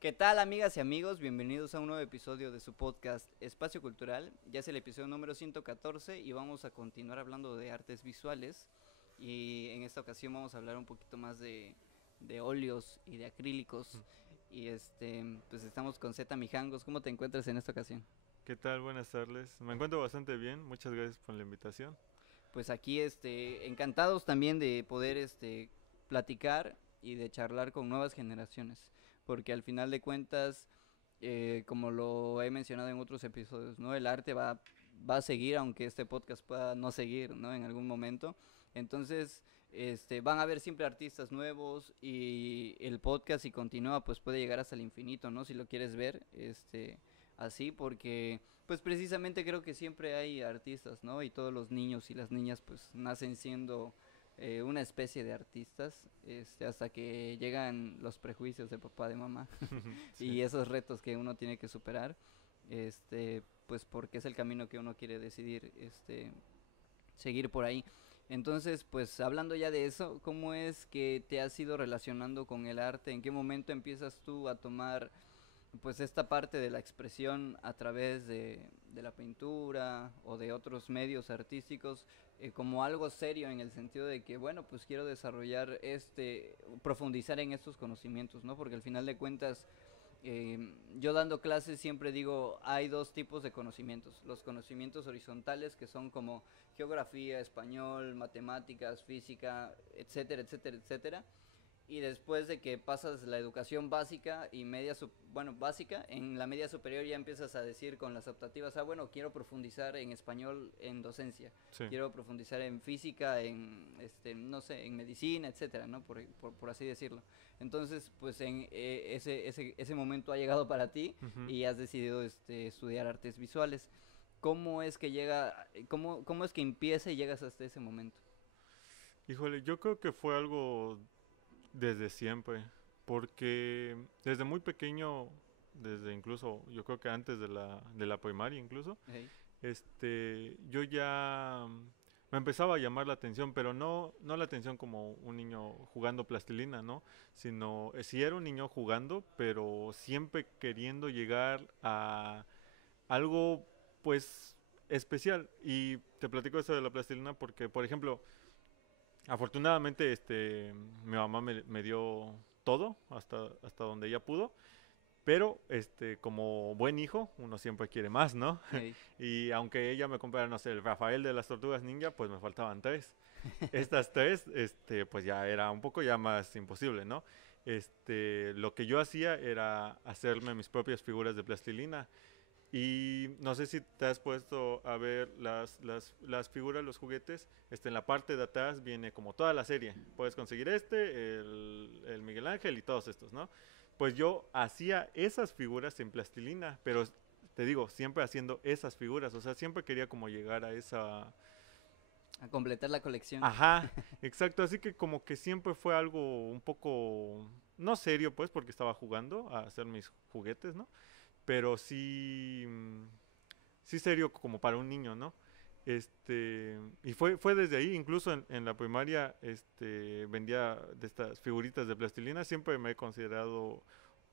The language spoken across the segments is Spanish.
¿Qué tal, amigas y amigos? Bienvenidos a un nuevo episodio de su podcast Espacio Cultural. Ya es el episodio número 114 y vamos a continuar hablando de artes visuales. Y en esta ocasión vamos a hablar un poquito más de óleos y de acrílicos. Y pues estamos con Zeta Mijangos. ¿Cómo te encuentras en esta ocasión? ¿Qué tal? Buenas tardes. Me encuentro bastante bien. Muchas gracias por la invitación. Pues aquí encantados también de poder platicar y de charlar con nuevas generaciones. Porque al final de cuentas, como lo he mencionado en otros episodios, ¿no? El arte va a seguir, aunque este podcast pueda no seguir, ¿no? En algún momento. Entonces, van a haber siempre artistas nuevos y el podcast, si continúa, pues puede llegar hasta el infinito, ¿no? Si lo quieres ver, así, porque, pues precisamente creo que siempre hay artistas, ¿no? Y todos los niños y las niñas, pues nacen siendo una especie de artistas, hasta que llegan los prejuicios de papá, de mamá Sí. y esos retos que uno tiene que superar, pues porque es el camino que uno quiere decidir, seguir por ahí. Entonces, pues hablando ya de eso, ¿cómo es que te has ido relacionando con el arte? ¿En qué momento empiezas tú a tomar pues esta parte de la expresión a través de la pintura o de otros medios artísticos, como algo serio, en el sentido de que, bueno, pues quiero desarrollar profundizar en estos conocimientos, ¿no? Porque al final de cuentas, yo dando clases siempre digo, hay dos tipos de conocimientos: los conocimientos horizontales, que son como geografía, español, matemáticas, física, etcétera, etcétera, etcétera. Y después de que pasas la educación básica y bueno, básica, en la media superior ya empiezas a decir con las optativas, bueno, quiero profundizar en español en docencia, Sí. quiero profundizar en física, no sé, en medicina, etcétera, ¿no? Por así decirlo. Entonces, pues ese momento ha llegado para ti Ujú. y has decidido estudiar artes visuales. ¿Cómo es que empieza y llegas hasta ese momento? Híjole, yo creo que fue algo desde siempre, porque desde muy pequeño, desde incluso, yo creo que antes de la primaria incluso, Hey. yo ya me empezaba a llamar la atención, pero no la atención como un niño jugando plastilina, ¿no? Sino, sí era un niño jugando, pero siempre queriendo llegar a algo, pues, especial. Y te platico esto de la plastilina porque, por ejemplo, afortunadamente, mi mamá me dio todo hasta donde ella pudo. Pero, como buen hijo, uno siempre quiere más, ¿no? Hey. Y aunque ella me comprara, no sé, el Rafael de las Tortugas Ninja, pues me faltaban tres. Estas tres, pues ya era un poco ya más imposible, ¿no? Lo que yo hacía era hacerme mis propias figuras de plastilina. Y no sé si te has puesto a ver las figuras, los juguetes. En la parte de atrás viene como toda la serie. Puedes conseguir el Miguel Ángel y todos estos, ¿no? Pues yo hacía esas figuras en plastilina, pero te digo, siempre haciendo esas figuras. O sea, siempre quería como llegar a esa... A completar la colección. Ajá, exacto. Así que como que siempre fue algo un poco... No serio, pues, porque estaba jugando a hacer mis juguetes, ¿no? Pero sí, sí serio como para un niño, ¿no? Y fue desde ahí, incluso en la primaria, vendía de estas figuritas de plastilina. Siempre me he considerado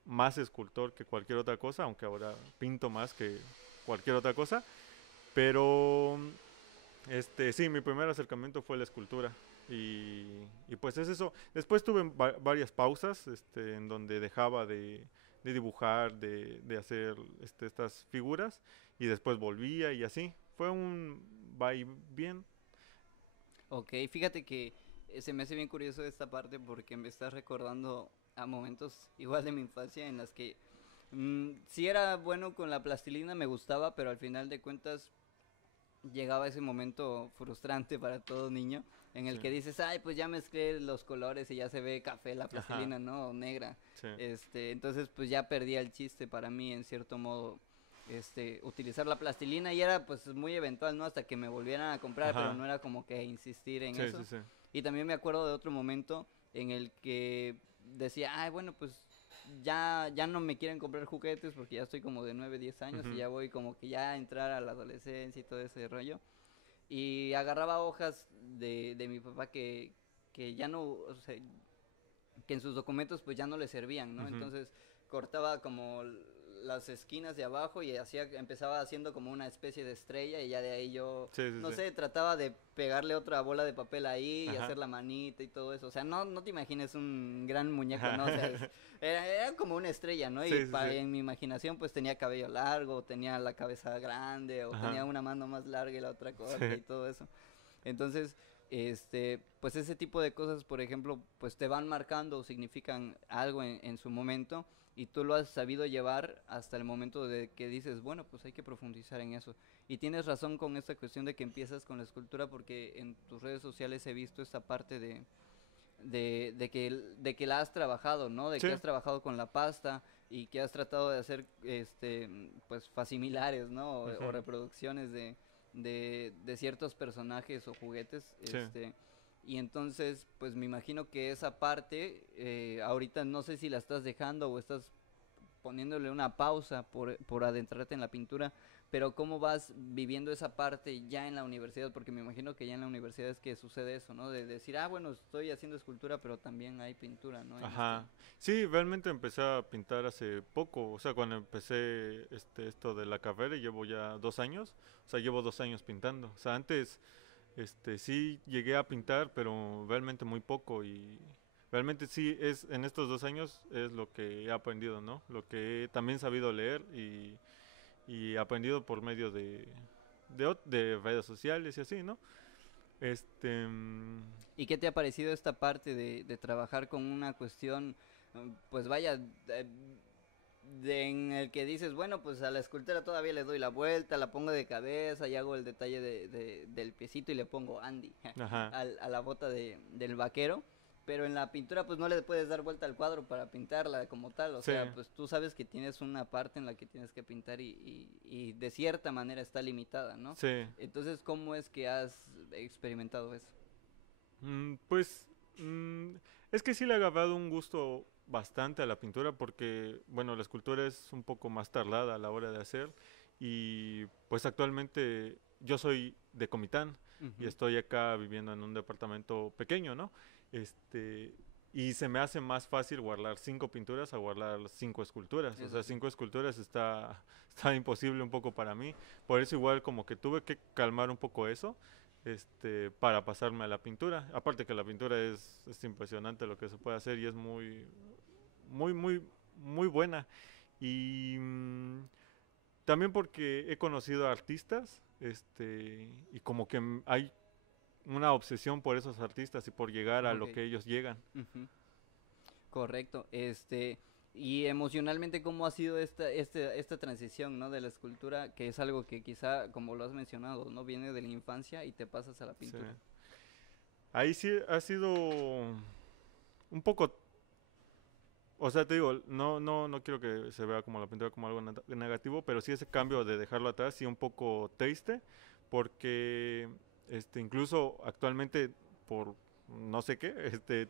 más escultor que cualquier otra cosa, aunque ahora pinto más que cualquier otra cosa. Pero, sí, mi primer acercamiento fue la escultura. Y pues es eso. Después tuve varias pausas, en donde dejaba de dibujar, de hacer estas figuras, y después volvía y así. Fue un va y bien. Ok, fíjate que se me hace bien curioso esta parte porque me estás recordando a momentos igual de mi infancia en las que sí era bueno con la plastilina, me gustaba, pero al final de cuentas llegaba ese momento frustrante para todo niño en Sí. el que dices, ay, pues ya mezclé los colores y ya se ve café la Ajá. plastilina, ¿no? O negra. Sí. Entonces pues ya perdía el chiste para mí, en cierto modo, utilizar la plastilina, y era pues muy eventual, ¿no? Hasta que me volvieran a comprar, pero Ajá. no era como que insistir en Sí, sí, eso. sí. Y también me acuerdo de otro momento en el que decía, ay, bueno, pues ya no me quieren comprar juguetes porque ya estoy como de 9 10 años y Ujú. ya voy como que ya a entrar a la adolescencia y todo ese rollo. Y agarraba hojas de mi papá que ya no, o sea, que en sus documentos pues ya no le servían, ¿no? Ujú. Entonces cortaba como las esquinas de abajo y empezaba haciendo como una especie de estrella y ya de ahí yo, Sí, sí, no sí. sé, trataba de pegarle otra bola de papel ahí y Ajá. hacer la manita y todo eso. O sea, no te imagines un gran muñeco, ¿no? O sea, Ajá. era como una estrella, ¿no? Y Sí, sí, sí. en mi imaginación pues tenía cabello largo, tenía la cabeza grande o tenía Ajá. una mano más larga y la otra corta Sí. y todo eso. Entonces, pues ese tipo de cosas, por ejemplo, pues te van marcando o significan algo en su momento y tú lo has sabido llevar hasta el momento de que dices, bueno, pues hay que profundizar en eso. Y tienes razón con esta cuestión de que empiezas con la escultura porque en tus redes sociales he visto esta parte de que la has trabajado, ¿no? De Sí. que has trabajado con la pasta y que has tratado de hacer, pues, facsimilares, ¿no? O Ujú. reproducciones de ciertos personajes o juguetes, Sí. y entonces, pues, me imagino que esa parte, ahorita no sé si la estás dejando o estás poniéndole una pausa por adentrarte en la pintura, pero ¿cómo vas viviendo esa parte ya en la universidad? Porque me imagino que ya en la universidad es que sucede eso, ¿no? De decir, ah, bueno, estoy haciendo escultura, pero también hay pintura, ¿no? En este... Ajá. Sí, realmente empecé a pintar hace poco. O sea, cuando empecé esto de la carrera, llevo ya 2 años. O sea, llevo 2 años pintando. O sea, antes sí llegué a pintar, pero realmente muy poco. Y realmente sí es en estos 2 años es lo que he aprendido, ¿no? Lo que he también sabido leer y aprendido por medio de redes sociales y así, ¿no? Este. ¿Y qué te ha parecido esta parte de trabajar con una cuestión, pues vaya, en el que dices, bueno, pues a la escultura todavía le doy la vuelta, la pongo de cabeza y hago el detalle del piecito y le pongo Andy Ajá. a la bota del vaquero, pero en la pintura pues no le puedes dar vuelta al cuadro para pintarla como tal, o Sí. sea, pues tú sabes que tienes una parte en la que tienes que pintar y de cierta manera está limitada, ¿no? Sí. Entonces, ¿cómo es que has experimentado eso? Pues mm, es que sí le ha agarrado un gusto bastante a la pintura porque, bueno, la escultura es un poco más tardada a la hora de hacer y pues actualmente yo soy de Comitán y Ujú. estoy acá viviendo en un departamento pequeño, ¿no? Este, y se me hace más fácil guardar 5 pinturas a guardar 5 esculturas. O Eso sea, sí. 5 esculturas está imposible un poco para mí. Por eso igual como que tuve que calmar un poco eso para pasarme a la pintura. Aparte que la pintura es impresionante lo que se puede hacer y es muy, muy, muy, muy buena. Y también porque he conocido a artistas, y como que hay una obsesión por esos artistas y por llegar a Ok. lo que ellos llegan. Ujú. Correcto. Y emocionalmente, ¿cómo ha sido esta transición, ¿no? De la escultura, que es algo que quizá, como lo has mencionado, ¿no? Viene de la infancia y te pasas a la Sí. pintura. Ahí sí ha sido un poco, o sea, te digo, no quiero que se vea como la pintura como algo negativo, pero sí ese cambio de dejarlo atrás sí un poco triste, porque incluso actualmente por no sé qué,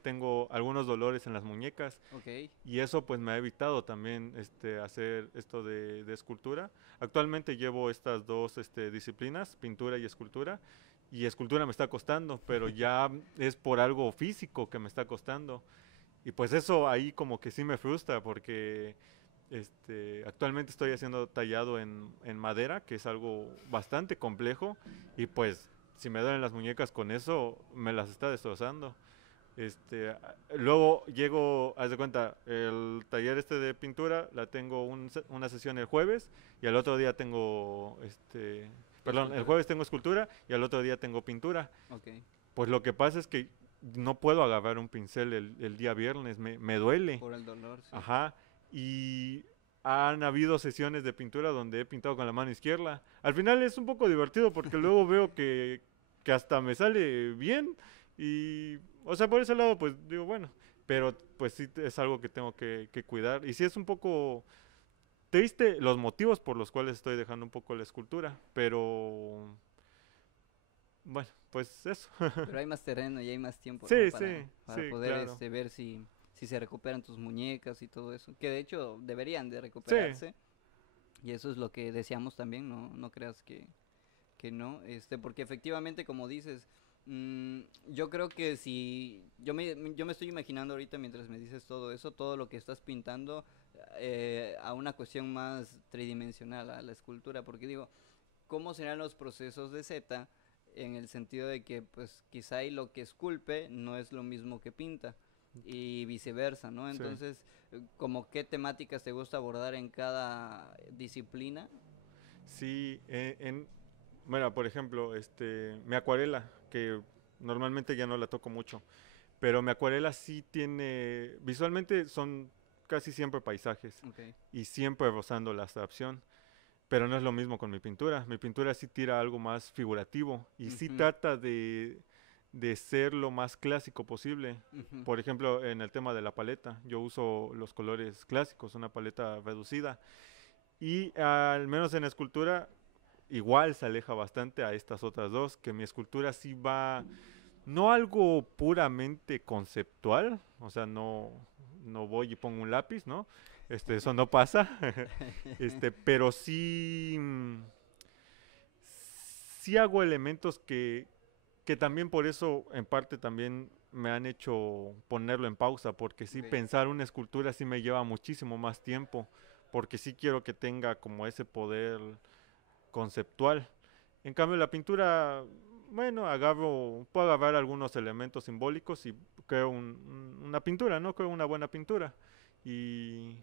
tengo algunos dolores en las muñecas Ok. y eso pues me ha evitado también hacer esto de escultura. Actualmente llevo estas dos disciplinas, pintura y escultura me está costando, pero ya es por algo físico que me está costando. Y pues eso ahí como que sí me frustra porque actualmente estoy haciendo tallado en madera, que es algo bastante complejo y pues si me duelen las muñecas con eso me las está destrozando. Luego llego, haz de cuenta, el taller de pintura la tengo una sesión el jueves y al otro día tengo perdón, el Escultura. jueves tengo escultura y al otro día tengo pintura. Ok. Pues lo que pasa es que no puedo agarrar un pincel el día viernes, me duele. Por el dolor, sí. Ajá. Y han habido sesiones de pintura donde he pintado con la mano izquierda. Al final es un poco divertido porque luego veo que hasta me sale bien. Y, o sea, por ese lado, pues digo, bueno. Pero pues sí es algo que tengo que cuidar. Y sí es un poco triste los motivos por los cuales estoy dejando un poco la escultura. Pero, bueno, pues eso. Pero hay más terreno y hay más tiempo, ¿no? Sí, sí, Para sí, poder claro. ver si se recuperan tus muñecas y todo eso. Que de hecho deberían de Sí, recuperarse. Y eso es lo que deseamos también, no creas que no, porque efectivamente, como dices, yo creo que si yo me estoy imaginando ahorita mientras me dices todo eso, todo lo que estás pintando, a una cuestión más tridimensional, a la escultura, porque digo, ¿cómo serán los procesos de Z en el sentido de que pues quizá y lo que esculpe no es lo mismo que pinta y viceversa, ¿no? Sí. Entonces, ¿como qué temáticas te gusta abordar en cada disciplina? Sí, bueno, por ejemplo, mi acuarela, que normalmente ya no la toco mucho, pero mi acuarela sí tiene, visualmente son casi siempre paisajes Okay. y siempre rozando la abstracción, pero no es lo mismo con mi pintura. Mi pintura sí tira algo más figurativo y sí Ujú, trata de ser lo más clásico posible. ujú, Por ejemplo, en el tema de la paleta, yo uso los colores clásicos, una paleta reducida. Y al menos en escultura, igual se aleja bastante a estas otras dos, que mi escultura sí va, no algo puramente conceptual, o sea, no voy y pongo un lápiz, ¿no? Eso no pasa, pero sí, sí hago elementos que también por eso, en parte también me han hecho ponerlo en pausa, porque sí, okay. pensar una escultura sí me lleva muchísimo más tiempo, porque sí quiero que tenga como ese poder conceptual. En cambio, la pintura, bueno, puedo agarrar algunos elementos simbólicos y creo una pintura, ¿no? Creo una buena pintura. Y,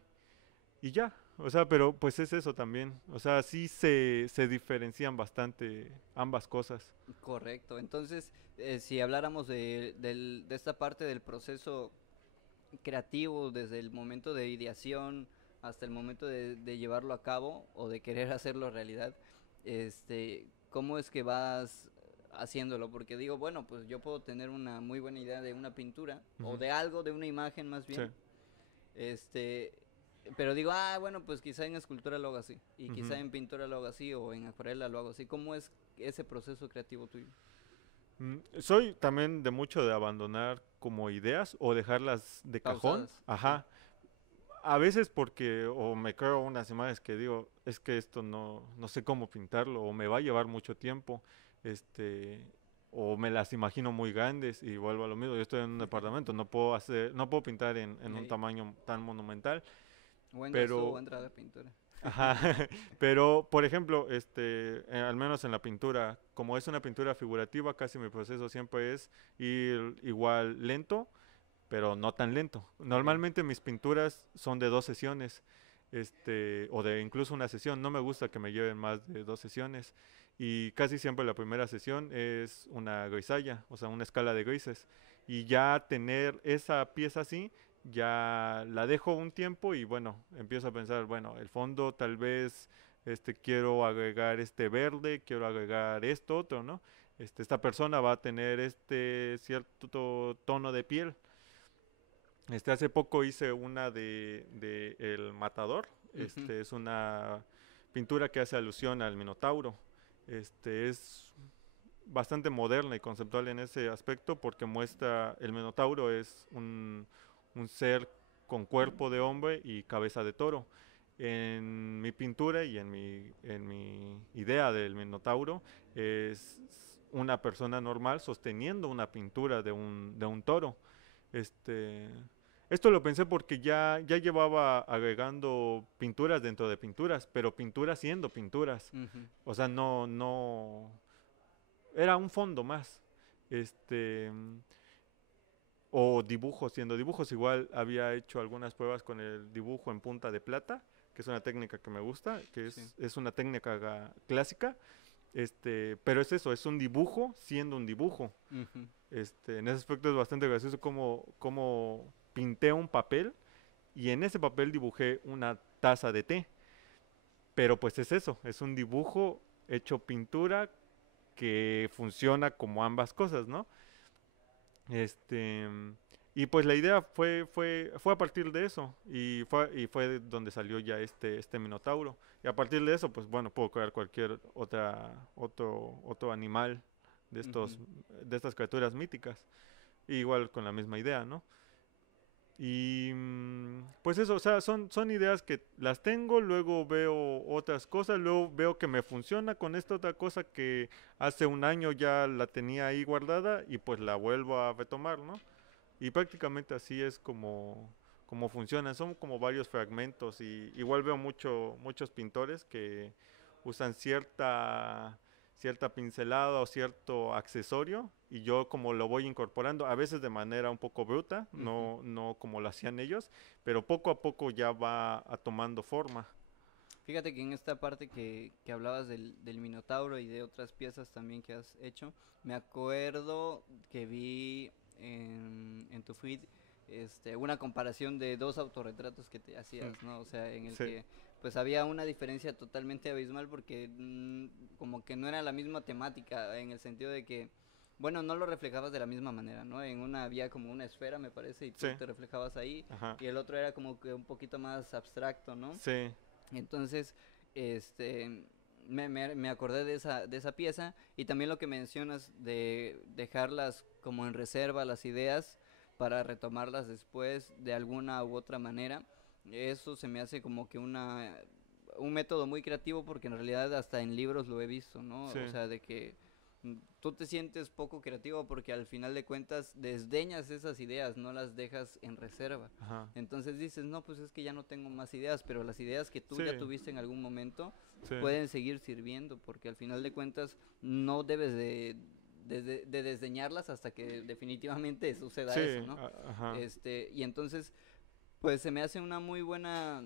y ya, o sea, pero pues es eso también. O sea, sí se diferencian bastante ambas cosas. Correcto. Entonces, si habláramos de esta parte del proceso creativo, desde el momento de ideación hasta el momento de llevarlo a cabo o de querer hacerlo realidad, ¿cómo es que vas haciéndolo? Porque digo, bueno, pues yo puedo tener una muy buena idea de una pintura o Ujú. de algo, de una imagen más Sí. bien, este, pero digo, ah, bueno, pues quizá en escultura lo hago así, y quizá Ujú. en pintura lo hago así, o en acuarela lo hago así. ¿Cómo es ese proceso creativo tuyo? Soy también de mucho de abandonar como ideas o dejarlas de cajón. Pausadas, sí. Ajá. A veces porque o me creo unas imágenes que digo, es que esto no sé cómo pintarlo o me va a llevar mucho tiempo, este, o me las imagino muy grandes y vuelvo a lo mismo. Yo estoy en un departamento, no puedo pintar en un Ey, tamaño tan monumental, o entras tú o pero, entra la pintura. ajá, pero por ejemplo, al menos en la pintura, como es una pintura figurativa, casi mi proceso siempre es ir igual lento pero no tan lento. Ok, Normalmente mis pinturas son de 2 sesiones, o de incluso una sesión. No me gusta que me lleven más de 2 sesiones. Y casi siempre la primera sesión es una grisalla, o sea, una escala de grises. Y ya tener esa pieza así, ya la dejo un tiempo y bueno, empiezo a pensar, bueno, el fondo tal vez quiero agregar este verde, quiero agregar esto otro, ¿no? Esta persona va a tener este cierto tono de piel. Hace poco hice una de El Matador. ujú, Es una pintura que hace alusión al Minotauro. Es bastante moderna y conceptual en ese aspecto porque muestra el Minotauro es un ser con cuerpo de hombre y cabeza de toro. En mi pintura y en mi idea del Minotauro es una persona normal sosteniendo una pintura de un toro. Este, Esto lo pensé porque ya llevaba agregando pinturas dentro de pinturas, pero pinturas siendo pinturas. ujú, O sea, no, era un fondo más. Este, o dibujos siendo dibujos. Igual había hecho algunas pruebas con el dibujo en punta de plata, que es una técnica que me gusta, que sí, es una técnica clásica. Pero es eso, es un dibujo siendo un dibujo. ujú, En ese aspecto es bastante gracioso como pinté un papel y en ese papel dibujé una taza de té. Pero pues es eso, es un dibujo hecho pintura que funciona como ambas cosas, ¿no? Este, y pues la idea fue a partir de eso y fue donde salió ya este Minotauro. Y a partir de eso, pues bueno, puedo crear cualquier otro animal de ujú. de estas criaturas míticas. Igual con la misma idea, ¿no? Y pues eso, o sea, son ideas que las tengo, luego veo otras cosas, luego veo que me funciona con esta otra cosa que hace un año ya la tenía ahí guardada y pues la vuelvo a retomar, ¿no? Y prácticamente así es como cómo funcionan. Son como varios fragmentos y igual veo muchos pintores que usan cierta pincelada o cierto accesorio y yo como lo voy incorporando, a veces de manera un poco bruta, Ujú. no como lo hacían ellos, pero poco a poco ya va tomando forma. Fíjate que en esta parte que hablabas del Minotauro y de otras piezas también que has hecho, me acuerdo que vi en tu feed una comparación de dos autorretratos que te Mm, hacías, ¿no? O sea, en el sí, que pues había una diferencia totalmente abismal porque como que no era la misma temática en el sentido de que, bueno, no lo reflejabas de la misma manera, ¿no? En una había como una esfera, me parece, y sí, tú te reflejabas ahí, ajá, y el otro era como que un poquito más abstracto, ¿no? sí, Entonces, este, me acordé de esa pieza y también lo que mencionas de dejarlas como en reserva las ideas para retomarlas después de alguna u otra manera. Eso se me hace como que un método muy creativo porque en realidad hasta en libros lo he visto, ¿no? sí, O sea, de que tú te sientes poco creativo porque al final de cuentas desdeñas esas ideas, no las dejas en reserva. ajá, Entonces dices, no, pues es que ya no tengo más ideas, pero las ideas que tú sí, ya tuviste en algún momento sí, pueden seguir sirviendo, porque al final de cuentas no debes de desdeñarlas hasta que definitivamente suceda sí, eso, ¿no? ajá, Y entonces, pues se me hace una muy buena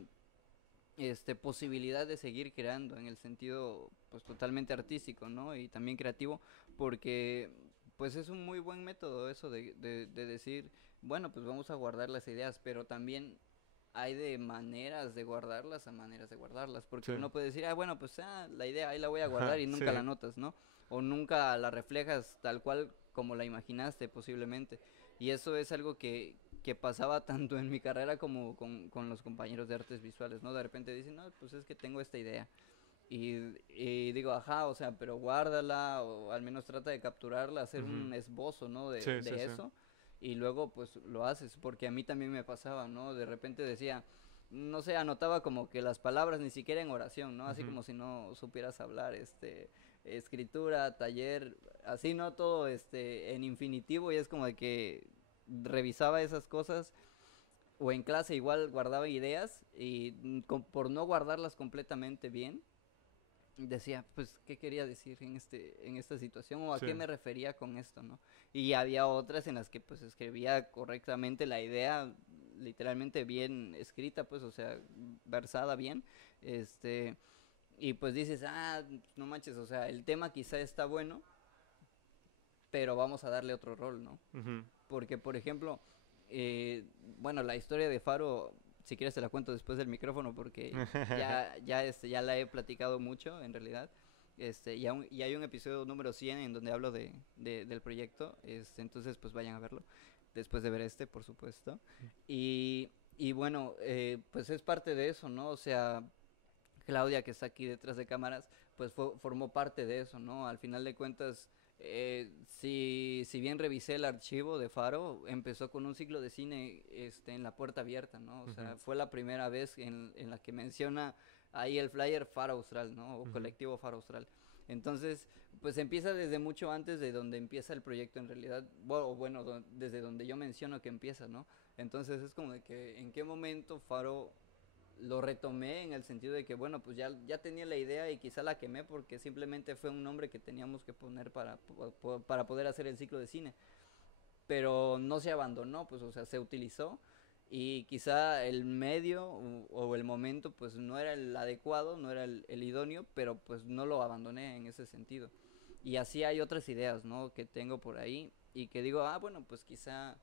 posibilidad de seguir creando en el sentido pues totalmente artístico, ¿no? Y también creativo, porque pues es un muy buen método eso de decir, bueno, pues vamos a guardar las ideas, pero también hay de maneras de guardarlas a maneras de guardarlas, porque sí, uno puede decir, ah, bueno, pues la idea ahí la voy a guardar ajá, y sí, nunca la notas, ¿no? O nunca la reflejas tal cual como la imaginaste posiblemente. Y eso es algo que pasaba tanto en mi carrera como con los compañeros de artes visuales, ¿no? De repente dicen, no, pues es que tengo esta idea. Y digo, ajá, o sea, pero guárdala o al menos trata de capturarla, hacer ujú, un esbozo, ¿no? sí, sí, De sí, eso y luego pues lo haces, porque a mí también me pasaba, ¿no? De repente decía, no sé, anotaba como que las palabras ni siquiera en oración, ¿no? Así ujú, como si no supieras hablar, escritura, taller, así, ¿no? Todo, en infinitivo y es como de que revisaba esas cosas o en clase igual guardaba ideas y por no guardarlas completamente bien, decía, pues, ¿qué quería decir en esta situación o a sí, qué me refería con esto, ¿no? Y había otras en las que, pues, escribía correctamente la idea, literalmente bien escrita, pues, o sea, versada bien, este, y pues dices, ah, no manches, o sea, el tema quizá está bueno, pero vamos a darle otro rol, ¿no? ujú. Porque, por ejemplo, eh, bueno, la historia de Faro, si quieres te la cuento después del micrófono, porque ya la he platicado mucho, en realidad. Y hay un episodio número 100 en donde hablo del proyecto, entonces pues vayan a verlo, después de ver por supuesto. Y bueno, pues es parte de eso, ¿no? O sea, Claudia, que está aquí detrás de cámaras, pues formó parte de eso, ¿no? Al final de cuentas, si bien revisé el archivo de Faro, empezó con un ciclo de cine en la puerta abierta, ¿no? O Ujú, sea, fue la primera vez en la que menciona ahí el flyer Faro Austral, ¿no? O ujú, colectivo Faro Austral. Entonces, pues empieza desde mucho antes de donde empieza el proyecto en realidad, bueno, desde donde yo menciono que empieza, ¿no? Entonces es como de que en qué momento Faro lo retomé en el sentido de que, bueno, pues ya tenía la idea y quizá la quemé porque simplemente fue un nombre que teníamos que poner para poder hacer el ciclo de cine. Pero no se abandonó, pues, o sea, se utilizó y quizá el medio o el momento, pues, no era el adecuado, no era el idóneo, pero pues no lo abandoné en ese sentido. Y así hay otras ideas, ¿no? Que tengo por ahí y que digo, ah, bueno, pues quizá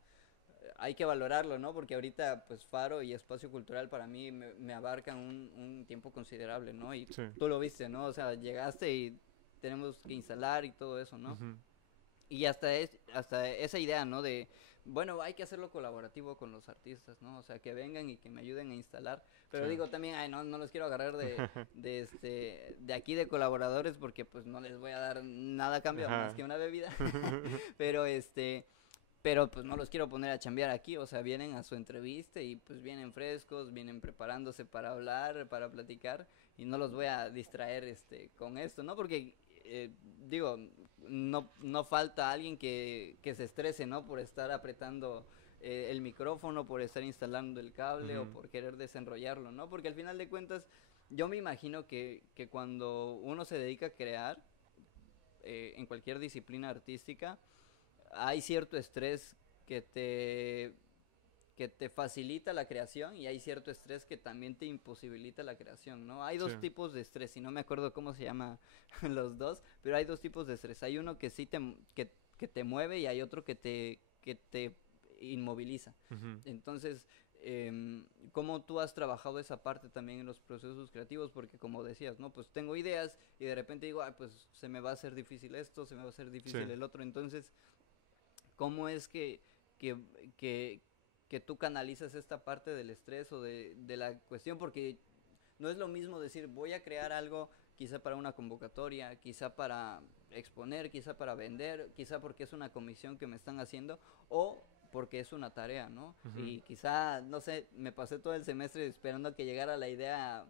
hay que valorarlo, ¿no? Porque ahorita, pues, Faro y Espacio Cultural para mí me abarcan un tiempo considerable, ¿no? Y sí, tú lo viste, ¿no? O sea, llegaste y tenemos que instalar y todo eso, ¿no? ujú, Y hasta esa idea, ¿no? De, bueno, hay que hacerlo colaborativo con los artistas, ¿no? O sea, que vengan y que me ayuden a instalar. sí. Pero digo también, ay, no los quiero agarrar de aquí de colaboradores porque pues no les voy a dar nada a cambio más Ajá. que una bebida. Pero pero pues no los quiero poner a chambear aquí, o sea, vienen a su entrevista y pues vienen frescos, vienen preparándose para hablar, para platicar y no los voy a distraer con esto, ¿no? Porque eh, digo, no falta alguien que se estrese, ¿no? Por estar apretando el micrófono, por estar instalando el cable o Ujú. por querer desenrollarlo, ¿no? Porque al final de cuentas, yo me imagino que cuando uno se dedica a crear, en cualquier disciplina artística, hay cierto estrés que te, que te facilita la creación y hay cierto estrés que también te imposibilita la creación, ¿no? Hay Sí. dos tipos de estrés y no me acuerdo cómo se llama los dos, pero hay dos tipos de estrés. Hay uno que sí que te mueve y hay otro que te inmoviliza. Ujú. Entonces, ¿cómo tú has trabajado esa parte también en los procesos creativos? Porque como decías, ¿no? Pues tengo ideas y de repente digo, pues se me va a hacer difícil esto, se me va a hacer Sí. difícil el otro. Entonces, ¿cómo es que, que, que tú canalizas esta parte del estrés o de la cuestión? Porque no es lo mismo decir, voy a crear algo quizá para una convocatoria, quizá para exponer, quizá para vender, quizá porque es una comisión que me están haciendo o porque es una tarea, ¿no? Ujú. Y quizá, no sé, me pasé todo el semestre esperando a que llegara la idea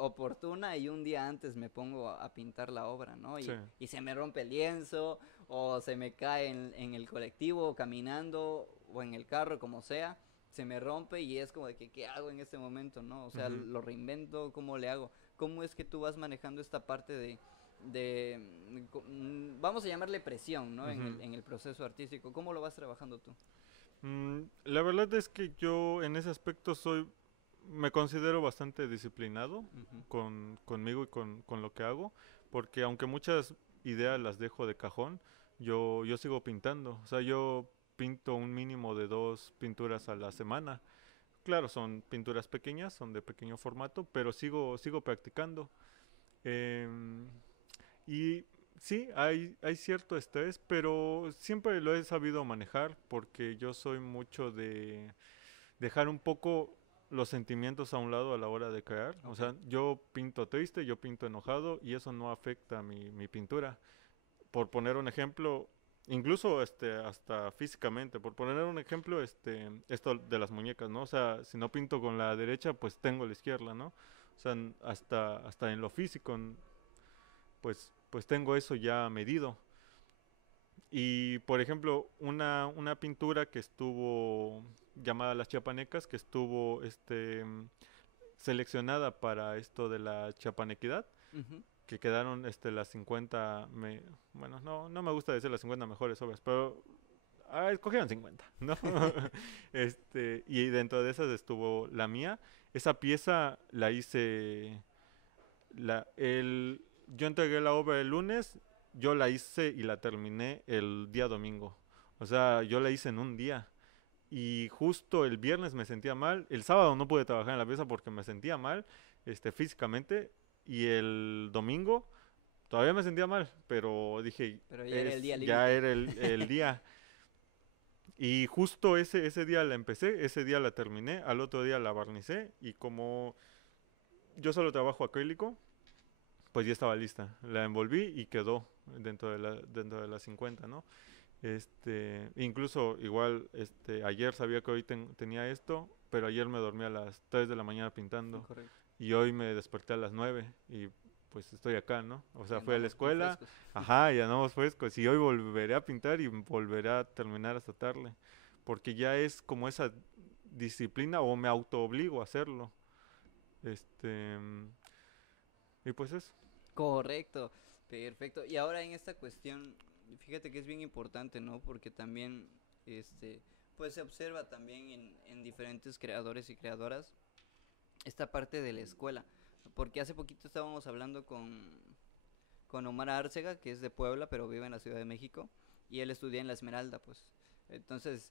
oportuna y un día antes me pongo a pintar la obra, ¿no? Sí. Y se me rompe el lienzo o se me cae en el colectivo caminando o en el carro, como sea, se me rompe y es como de que, ¿qué hago en este momento, no? O sea, Ujú. lo reinvento, ¿cómo le hago? ¿Cómo es que tú vas manejando esta parte vamos a llamarle presión, ¿no? Ujú. En el proceso artístico, ¿cómo lo vas trabajando tú? La verdad es que yo en ese aspecto me considero bastante disciplinado Ujú. conmigo y con lo que hago, porque aunque muchas ideas las dejo de cajón, yo sigo pintando. O sea, yo pinto un mínimo de 2 pinturas a la semana. Claro, son pinturas pequeñas, son de pequeño formato, pero sigo practicando. Em, y sí, hay cierto estrés, pero siempre lo he sabido manejar porque yo soy mucho de dejar un poco los sentimientos a un lado a la hora de crear. O Ok. sea, yo pinto triste, yo pinto enojado y eso no afecta mi pintura. Por poner un ejemplo, incluso hasta físicamente, por poner un ejemplo, esto de las muñecas, ¿no? O sea, si no pinto con la derecha, pues tengo la izquierda, ¿no? O sea, hasta en lo físico, pues tengo eso ya medido. Y por ejemplo, una pintura que estuvo llamada Las Chiapanecas, que estuvo seleccionada para esto de la chiapanequidad, Ujú. que quedaron las 50, bueno, no me gusta decir las 50 mejores obras, pero escogieron 50, ¿no? Y dentro de esas estuvo la mía. Esa pieza la hice, yo entregué la obra el lunes, yo la hice y la terminé el día domingo. O sea, yo la hice en un día. Y justo el viernes me sentía mal. El sábado no pude trabajar en la pieza porque me sentía mal, físicamente. Y el domingo todavía me sentía mal, pero dije, Pero ya era el día ya límite. era el día. Y justo ese día la empecé, ese día la terminé, al otro día la barnicé y como yo solo trabajo acrílico, pues ya estaba lista. La envolví y quedó dentro de las 50, ¿no? Incluso igual, ayer sabía que hoy tenía esto, pero ayer me dormí a las 3 de la mañana pintando Correcto. y hoy me desperté a las 9 y pues estoy acá, ¿no? O Y sea, fui a la andamos bien escuela, frescos. ajá, y andamos frescos y hoy volveré a pintar y volveré a terminar hasta tarde, porque ya es como esa disciplina o me autoobligo a hacerlo. Este, y pues eso. Correcto, perfecto. Y ahora en esta cuestión, fíjate que es bien importante, ¿no? Porque también, este, pues se observa también en diferentes creadores y creadoras esta parte de la escuela. Porque hace poquito estábamos hablando con Omar Arcega, que es de Puebla, pero vive en la Ciudad de México, y él estudia en la Esmeralda, pues. Entonces,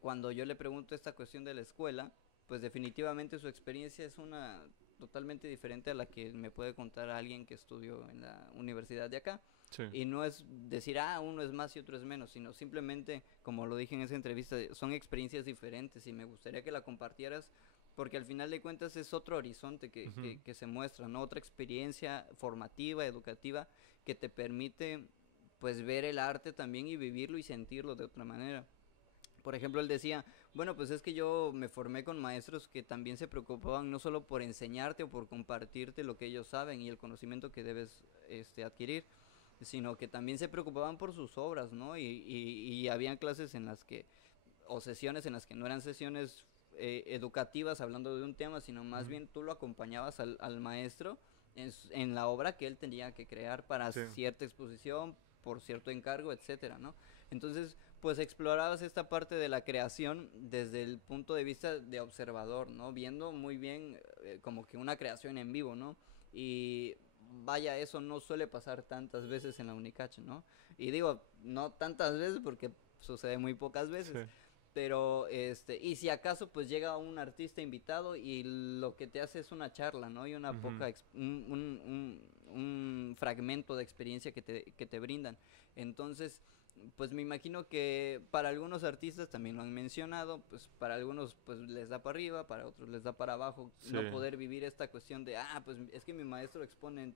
cuando yo le pregunto esta cuestión de la escuela, pues definitivamente su experiencia es una totalmente diferente a la que me puede contar alguien que estudió en la universidad de acá. Sí. Y no es decir, uno es más y otro es menos, sino simplemente, como lo dije en esa entrevista, son experiencias diferentes y me gustaría que la compartieras porque al final de cuentas es otro horizonte Ujú. que se muestra, ¿no? Otra experiencia formativa, educativa, que te permite pues ver el arte también y vivirlo y sentirlo de otra manera. Por ejemplo, él decía, bueno, pues es que yo me formé con maestros que también se preocupaban no solo por enseñarte o por compartirte lo que ellos saben y el conocimiento que debes adquirir, sino que también se preocupaban por sus obras, ¿no? Y habían clases en las que o sesiones en las que no eran sesiones educativas hablando de un tema, sino más bien tú lo acompañabas al maestro en la obra que él tenía que crear para Sí. cierta exposición, por cierto encargo, etcétera, ¿no? Entonces, pues explorabas esta parte de la creación desde el punto de vista de observador, ¿no? Viendo muy bien como que una creación en vivo, ¿no? Y vaya, eso no suele pasar tantas veces en la Unicach, ¿no? Y digo, no tantas veces porque sucede muy pocas Sí. veces, pero y si acaso pues llega un artista invitado y lo que te hace es una charla, ¿no? Y una Ujú. poca un fragmento de experiencia que te brindan. Entonces, pues me imagino que para algunos artistas también lo han mencionado, pues para algunos pues les da para arriba, para otros les da para abajo, Sí. no poder vivir esta cuestión de, pues es que mi maestro expone en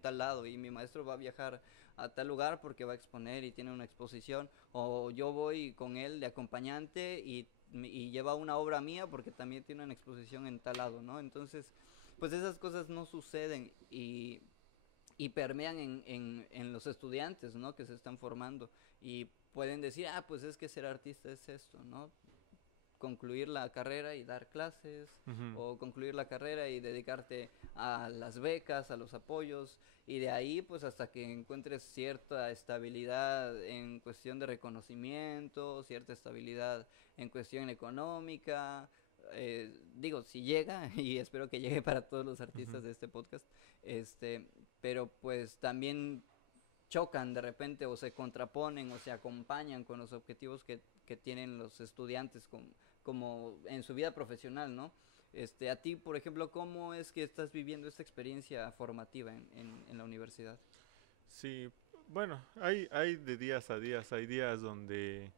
tal lado y mi maestro va a viajar a tal lugar porque va a exponer y tiene una exposición, o yo voy con él de acompañante y lleva una obra mía porque también tiene una exposición en tal lado, ¿no? Entonces, pues esas cosas no suceden y permean en los estudiantes, ¿no? Que se están formando y pueden decir, pues es que ser artista es esto, ¿no? Concluir la carrera y dar clases, Ujú. o concluir la carrera y dedicarte a las becas, a los apoyos, y de ahí pues hasta que encuentres cierta estabilidad en cuestión de reconocimiento, cierta estabilidad en cuestión económica, digo, si llega, y espero que llegue para todos los Ujú. artistas de este podcast, este, pero pues también chocan de repente o se contraponen o se acompañan con los objetivos que tienen los estudiantes como en su vida profesional, ¿no? A ti, por ejemplo, ¿cómo es que estás viviendo esta experiencia formativa en la universidad? Sí, bueno, hay de días a días, hay días donde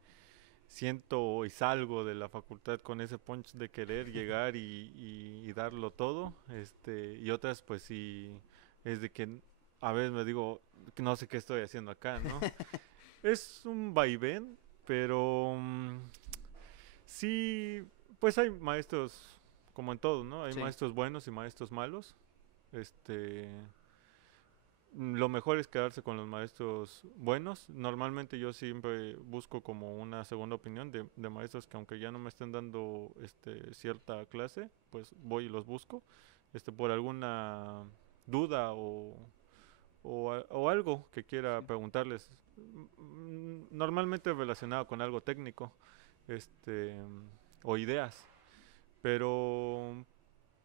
siento y salgo de la facultad con ese punch de querer llegar y darlo todo, y otras pues sí, es de que a veces me digo que no sé qué estoy haciendo acá, ¿no? Es un vaivén, pero sí, pues hay maestros como en todo, ¿no? Hay Sí, maestros buenos y maestros malos, este... Lo mejor es quedarse con los maestros buenos. Normalmente yo siempre busco como una segunda opinión de maestros que aunque ya no me estén dando cierta clase, pues voy y los busco por alguna duda o algo que quiera sí. preguntarles. Normalmente relacionado con algo técnico, este, o ideas. Pero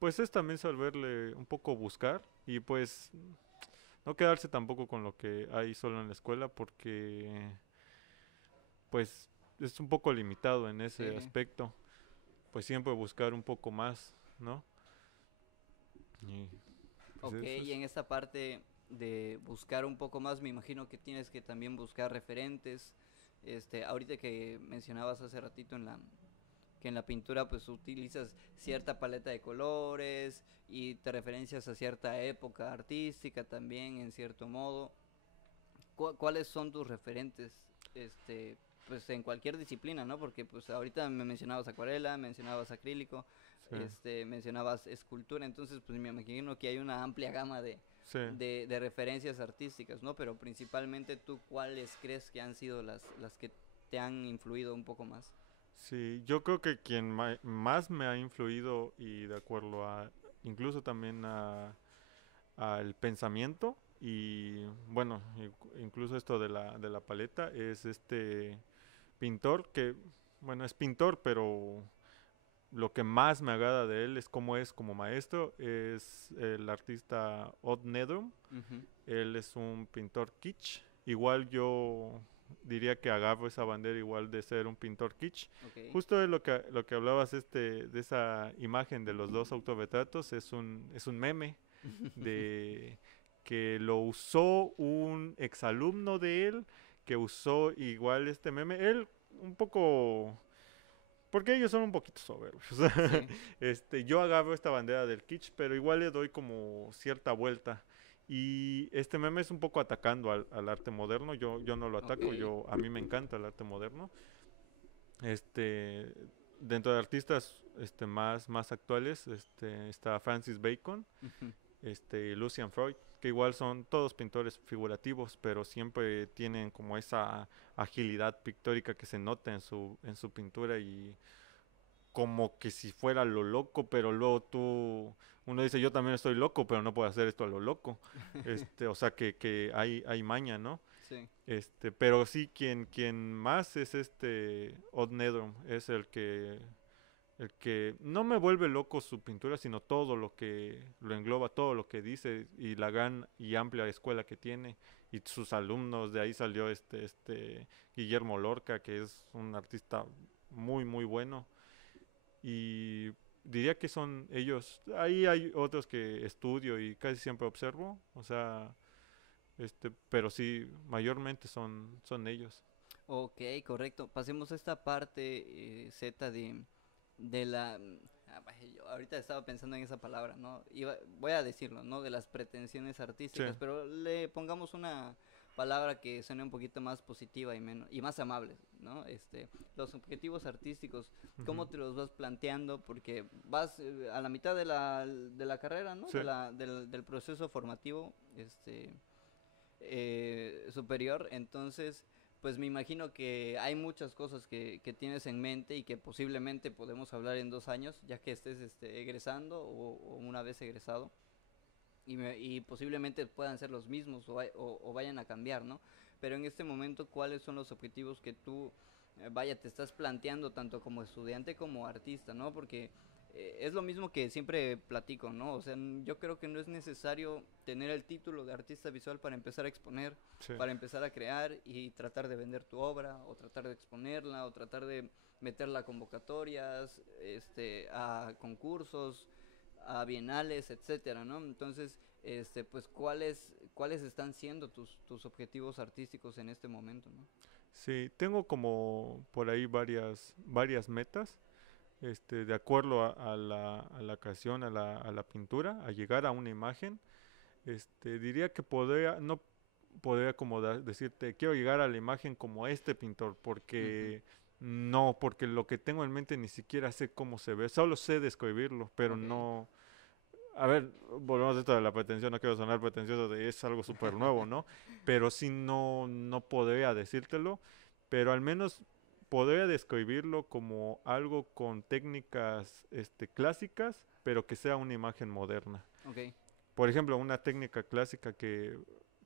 pues es también saberle un poco buscar y pues no quedarse tampoco con lo que hay solo en la escuela porque pues es un poco limitado en ese Sí. aspecto. Pues siempre buscar un poco más, ¿no? Y pues Ok, eso y es. en esta parte de buscar un poco más, me imagino que tienes que también buscar referentes. Ahorita que mencionabas hace ratito que en la pintura pues utilizas cierta paleta de colores y te referencias a cierta época artística también en cierto modo. ¿Cuáles son tus referentes? Pues en cualquier disciplina, ¿no? Porque pues ahorita me mencionabas acuarela, mencionabas acrílico, Sí, mencionabas escultura, entonces pues me imagino que hay una amplia gama sí. de referencias artísticas, ¿no? Pero principalmente tú, ¿cuáles crees que han sido las que te han influido un poco más? Sí, yo creo que quien más me ha influido y de acuerdo a incluso también al pensamiento y bueno, incluso esto de la paleta es este pintor que, bueno, es pintor, pero lo que más me agrada de él es cómo es como maestro, es el artista Odd Nedrum. Ujú. Él es un pintor kitsch. Igual yo diría que agarro esa bandera igual de ser un pintor kitsch. Ok. Justo de lo que hablabas de esa imagen de los dos autorretratos es un meme de que lo usó un exalumno de él que usó igual este meme. Él un poco porque ellos son un poquito soberbios. Sí, Yo agarro esta bandera del kitsch, pero igual le doy como cierta vuelta. Y este meme es un poco atacando al arte moderno. Yo no lo ok. ataco, a mí me encanta el arte moderno. Este, dentro de artistas más actuales está Francis Bacon. Ujú. Lucian Freud, que igual son todos pintores figurativos, pero siempre tienen como esa agilidad pictórica que se nota en su pintura y como que si fuera lo loco, pero luego uno dice, yo también estoy loco, pero no puedo hacer esto a lo loco. O sea que hay maña, ¿no? Sí, Pero sí, quien más es Odd Nedrum, es el que no me vuelve loco su pintura, sino todo lo que lo engloba, todo lo que dice y la gran y amplia escuela que tiene y sus alumnos. De ahí salió Guillermo Lorca, que es un artista muy, muy bueno. Y diría que son ellos. Ahí hay otros que estudio y casi siempre observo, o sea, pero sí, mayormente son ellos. ok, correcto. Pasemos a esta parte, Z, de la... vaya, yo ahorita estaba pensando en esa palabra, ¿no? Voy a decirlo, ¿no? De las pretensiones Sí, artísticas, pero le pongamos una palabra que suene un poquito más positiva y más amable, ¿no? Los objetivos artísticos, ¿cómo ujú, te los vas planteando? Porque vas a la mitad de la carrera, ¿no? sí, Del proceso formativo, superior, entonces pues me imagino que hay muchas cosas que tienes en mente y que posiblemente podemos hablar en 2 años, ya que estés egresando o una vez egresado, y posiblemente puedan ser los mismos o vayan a cambiar, ¿no? Pero en este momento, ¿cuáles son los objetivos que tú, vaya, te estás planteando tanto como estudiante como artista, ¿no? Porque es lo mismo que siempre platico, ¿no? O sea, yo creo que no es necesario tener el título de artista visual para empezar a exponer, sí. para empezar a crear y tratar de vender tu obra, o tratar de exponerla, o tratar de meterla a convocatorias, a concursos, a bienales, etcétera, ¿no? Entonces, pues, ¿cuáles están siendo tus objetivos artísticos en este momento, ¿no? Sí, tengo como por ahí varias metas, de acuerdo a la creación, a la pintura, a llegar a una imagen. Diría que no podría como decirte, quiero llegar a la imagen como este pintor, Ujú. porque no, porque lo que tengo en mente ni siquiera sé cómo se ve, solo sé describirlo, pero Ok. no. A ver, volvemos a esto de la pretensión, no quiero sonar pretencioso de es algo súper nuevo, ¿no? Pero sí no podría decírtelo, pero al menos podría describirlo como algo con técnicas clásicas, pero que sea una imagen moderna. Ok. Por ejemplo, una técnica clásica que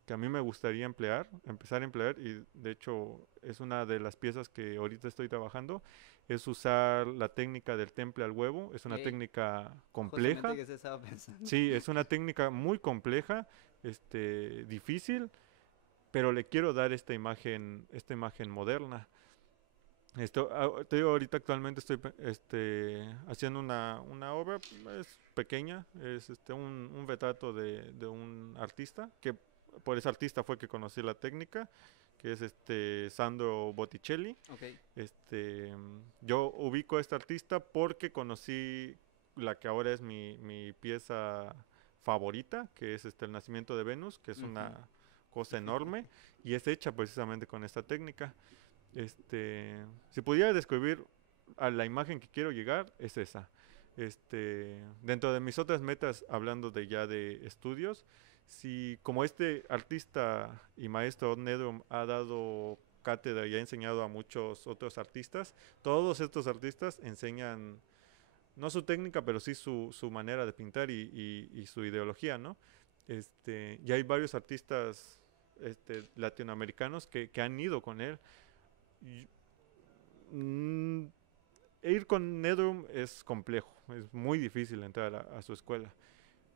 a mí me gustaría empezar a emplear, y de hecho es una de las piezas que ahorita estoy trabajando, es usar la técnica del temple al huevo. Es una Ey, técnica justamente compleja. que se estaba pensando. Sí, es una técnica muy compleja, difícil, pero le quiero dar esta imagen moderna. Te digo, ahorita actualmente estoy haciendo una obra, es pequeña, es un retrato de un artista, que por ese artista fue que conocí la técnica, que es Sandro Botticelli. Ok. Yo ubico a este artista porque conocí la que ahora es mi pieza favorita, que es El nacimiento de Venus, que es Ujú. una cosa enorme y es hecha precisamente con esta técnica. Si pudiera describir a la imagen que quiero llegar, es esa. Dentro de mis otras metas, hablando de ya de estudios, si como este artista y maestro Nedrum ha dado cátedra y ha enseñado a muchos otros artistas, todos estos artistas enseñan no su técnica, pero sí su manera de pintar y su ideología, ¿no? Y hay varios artistas latinoamericanos que han ido con él. Y, mm, Ir con Nedrum es complejo, es muy difícil entrar a su escuela,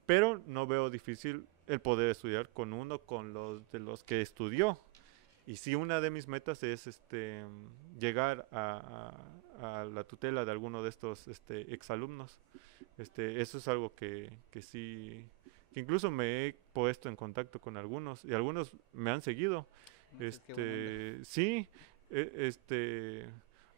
pero no veo difícil el poder estudiar con uno con los de los que estudió. Y sí, una de mis metas es llegar a la tutela de alguno de estos exalumnos. Eso es algo que sí, que incluso me he puesto en contacto con algunos y algunos me han seguido. No, pues qué buena onda. Sí, e- este,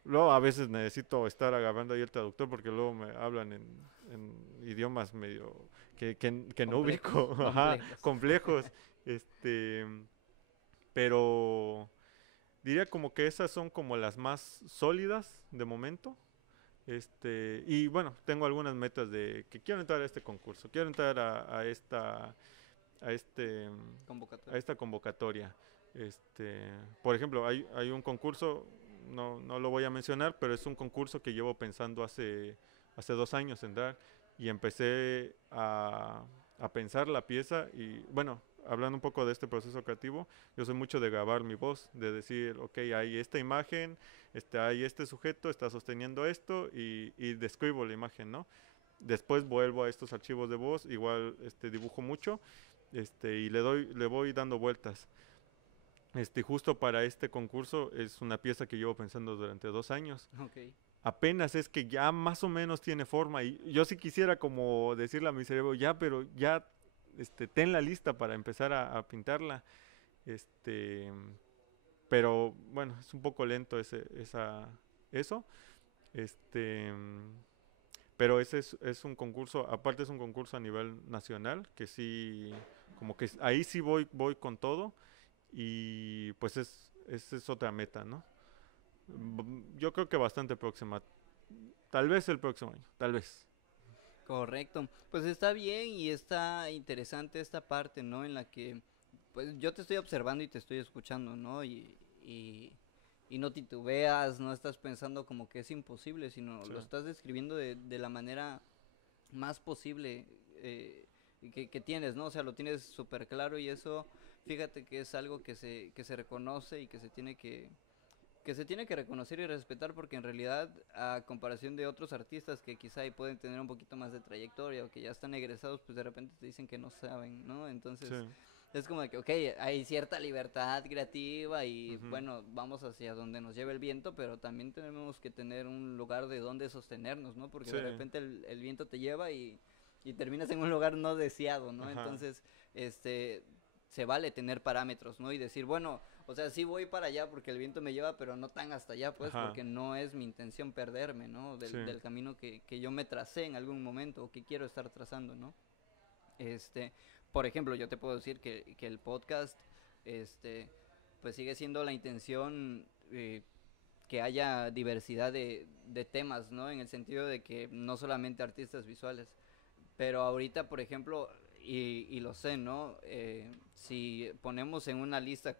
luego a veces necesito estar agarrando ahí el traductor porque luego me hablan en idiomas medio que no Complejos, ubico, ajá, complejos. complejos. Este, pero diría como que esas son como las más sólidas de momento. Y bueno, tengo algunas metas de que quiero entrar a este concurso, quiero entrar a este, a Convocatoria. esta convocatoria. Este, por ejemplo, hay un concurso, no lo voy a mencionar, pero es un concurso que llevo pensando hace 2 años en dar y empecé a pensar la pieza y bueno, hablando un poco de este proceso creativo, yo soy mucho de grabar mi voz, de decir, ok, hay esta imagen, hay este sujeto, está sosteniendo esto y describo la imagen, ¿no? Después vuelvo a estos archivos de voz, igual dibujo mucho y le voy dando vueltas. Justo para este concurso es una pieza que llevo pensando durante 2 años. Ok. Apenas es que ya más o menos tiene forma y yo sí quisiera como decirle a mi cerebro, ya, pero ya ten la lista para empezar a pintarla. Este, pero bueno, es un poco lento eso. Este, pero ese es un concurso, aparte es un concurso a nivel nacional, que sí, como que ahí sí voy con todo y pues esa es otra meta, ¿no? Yo creo que bastante próxima, tal vez el próximo año, tal vez. Correcto. Pues está bien y está interesante esta parte, ¿no? En la que, pues yo te estoy observando y te estoy escuchando, ¿no? Y, y no titubeas, no estás pensando como que es imposible, sino Sí, lo estás describiendo de la manera más posible que tienes, ¿no? O sea, lo tienes súper claro y eso, fíjate que es algo que se reconoce y que se tiene que reconocer y respetar porque en realidad a comparación de otros artistas que quizá ahí pueden tener un poquito más de trayectoria o que ya están egresados, pues de repente te dicen que no saben, ¿no? sí, Entonces es como de que, ok, hay cierta libertad creativa y ujú, bueno, vamos hacia donde nos lleve el viento, pero también tenemos que tener un lugar de donde sostenernos, ¿no? Porque sí, de repente el viento te lleva y terminas en un lugar no deseado, ¿no? ajá, Entonces, se vale tener parámetros, ¿no? Y decir, bueno, o sea, sí voy para allá porque el viento me lleva, pero no tan hasta allá, pues, ajá, porque no es mi intención perderme, ¿no? sí, Del camino que yo me tracé en algún momento o que quiero estar trazando, ¿no? Este, por ejemplo, yo te puedo decir que el podcast, este, pues sigue siendo la intención que haya diversidad de temas, ¿no? En el sentido de que no solamente artistas visuales, pero ahorita, por ejemplo, y lo sé, ¿no? Si ponemos en una lista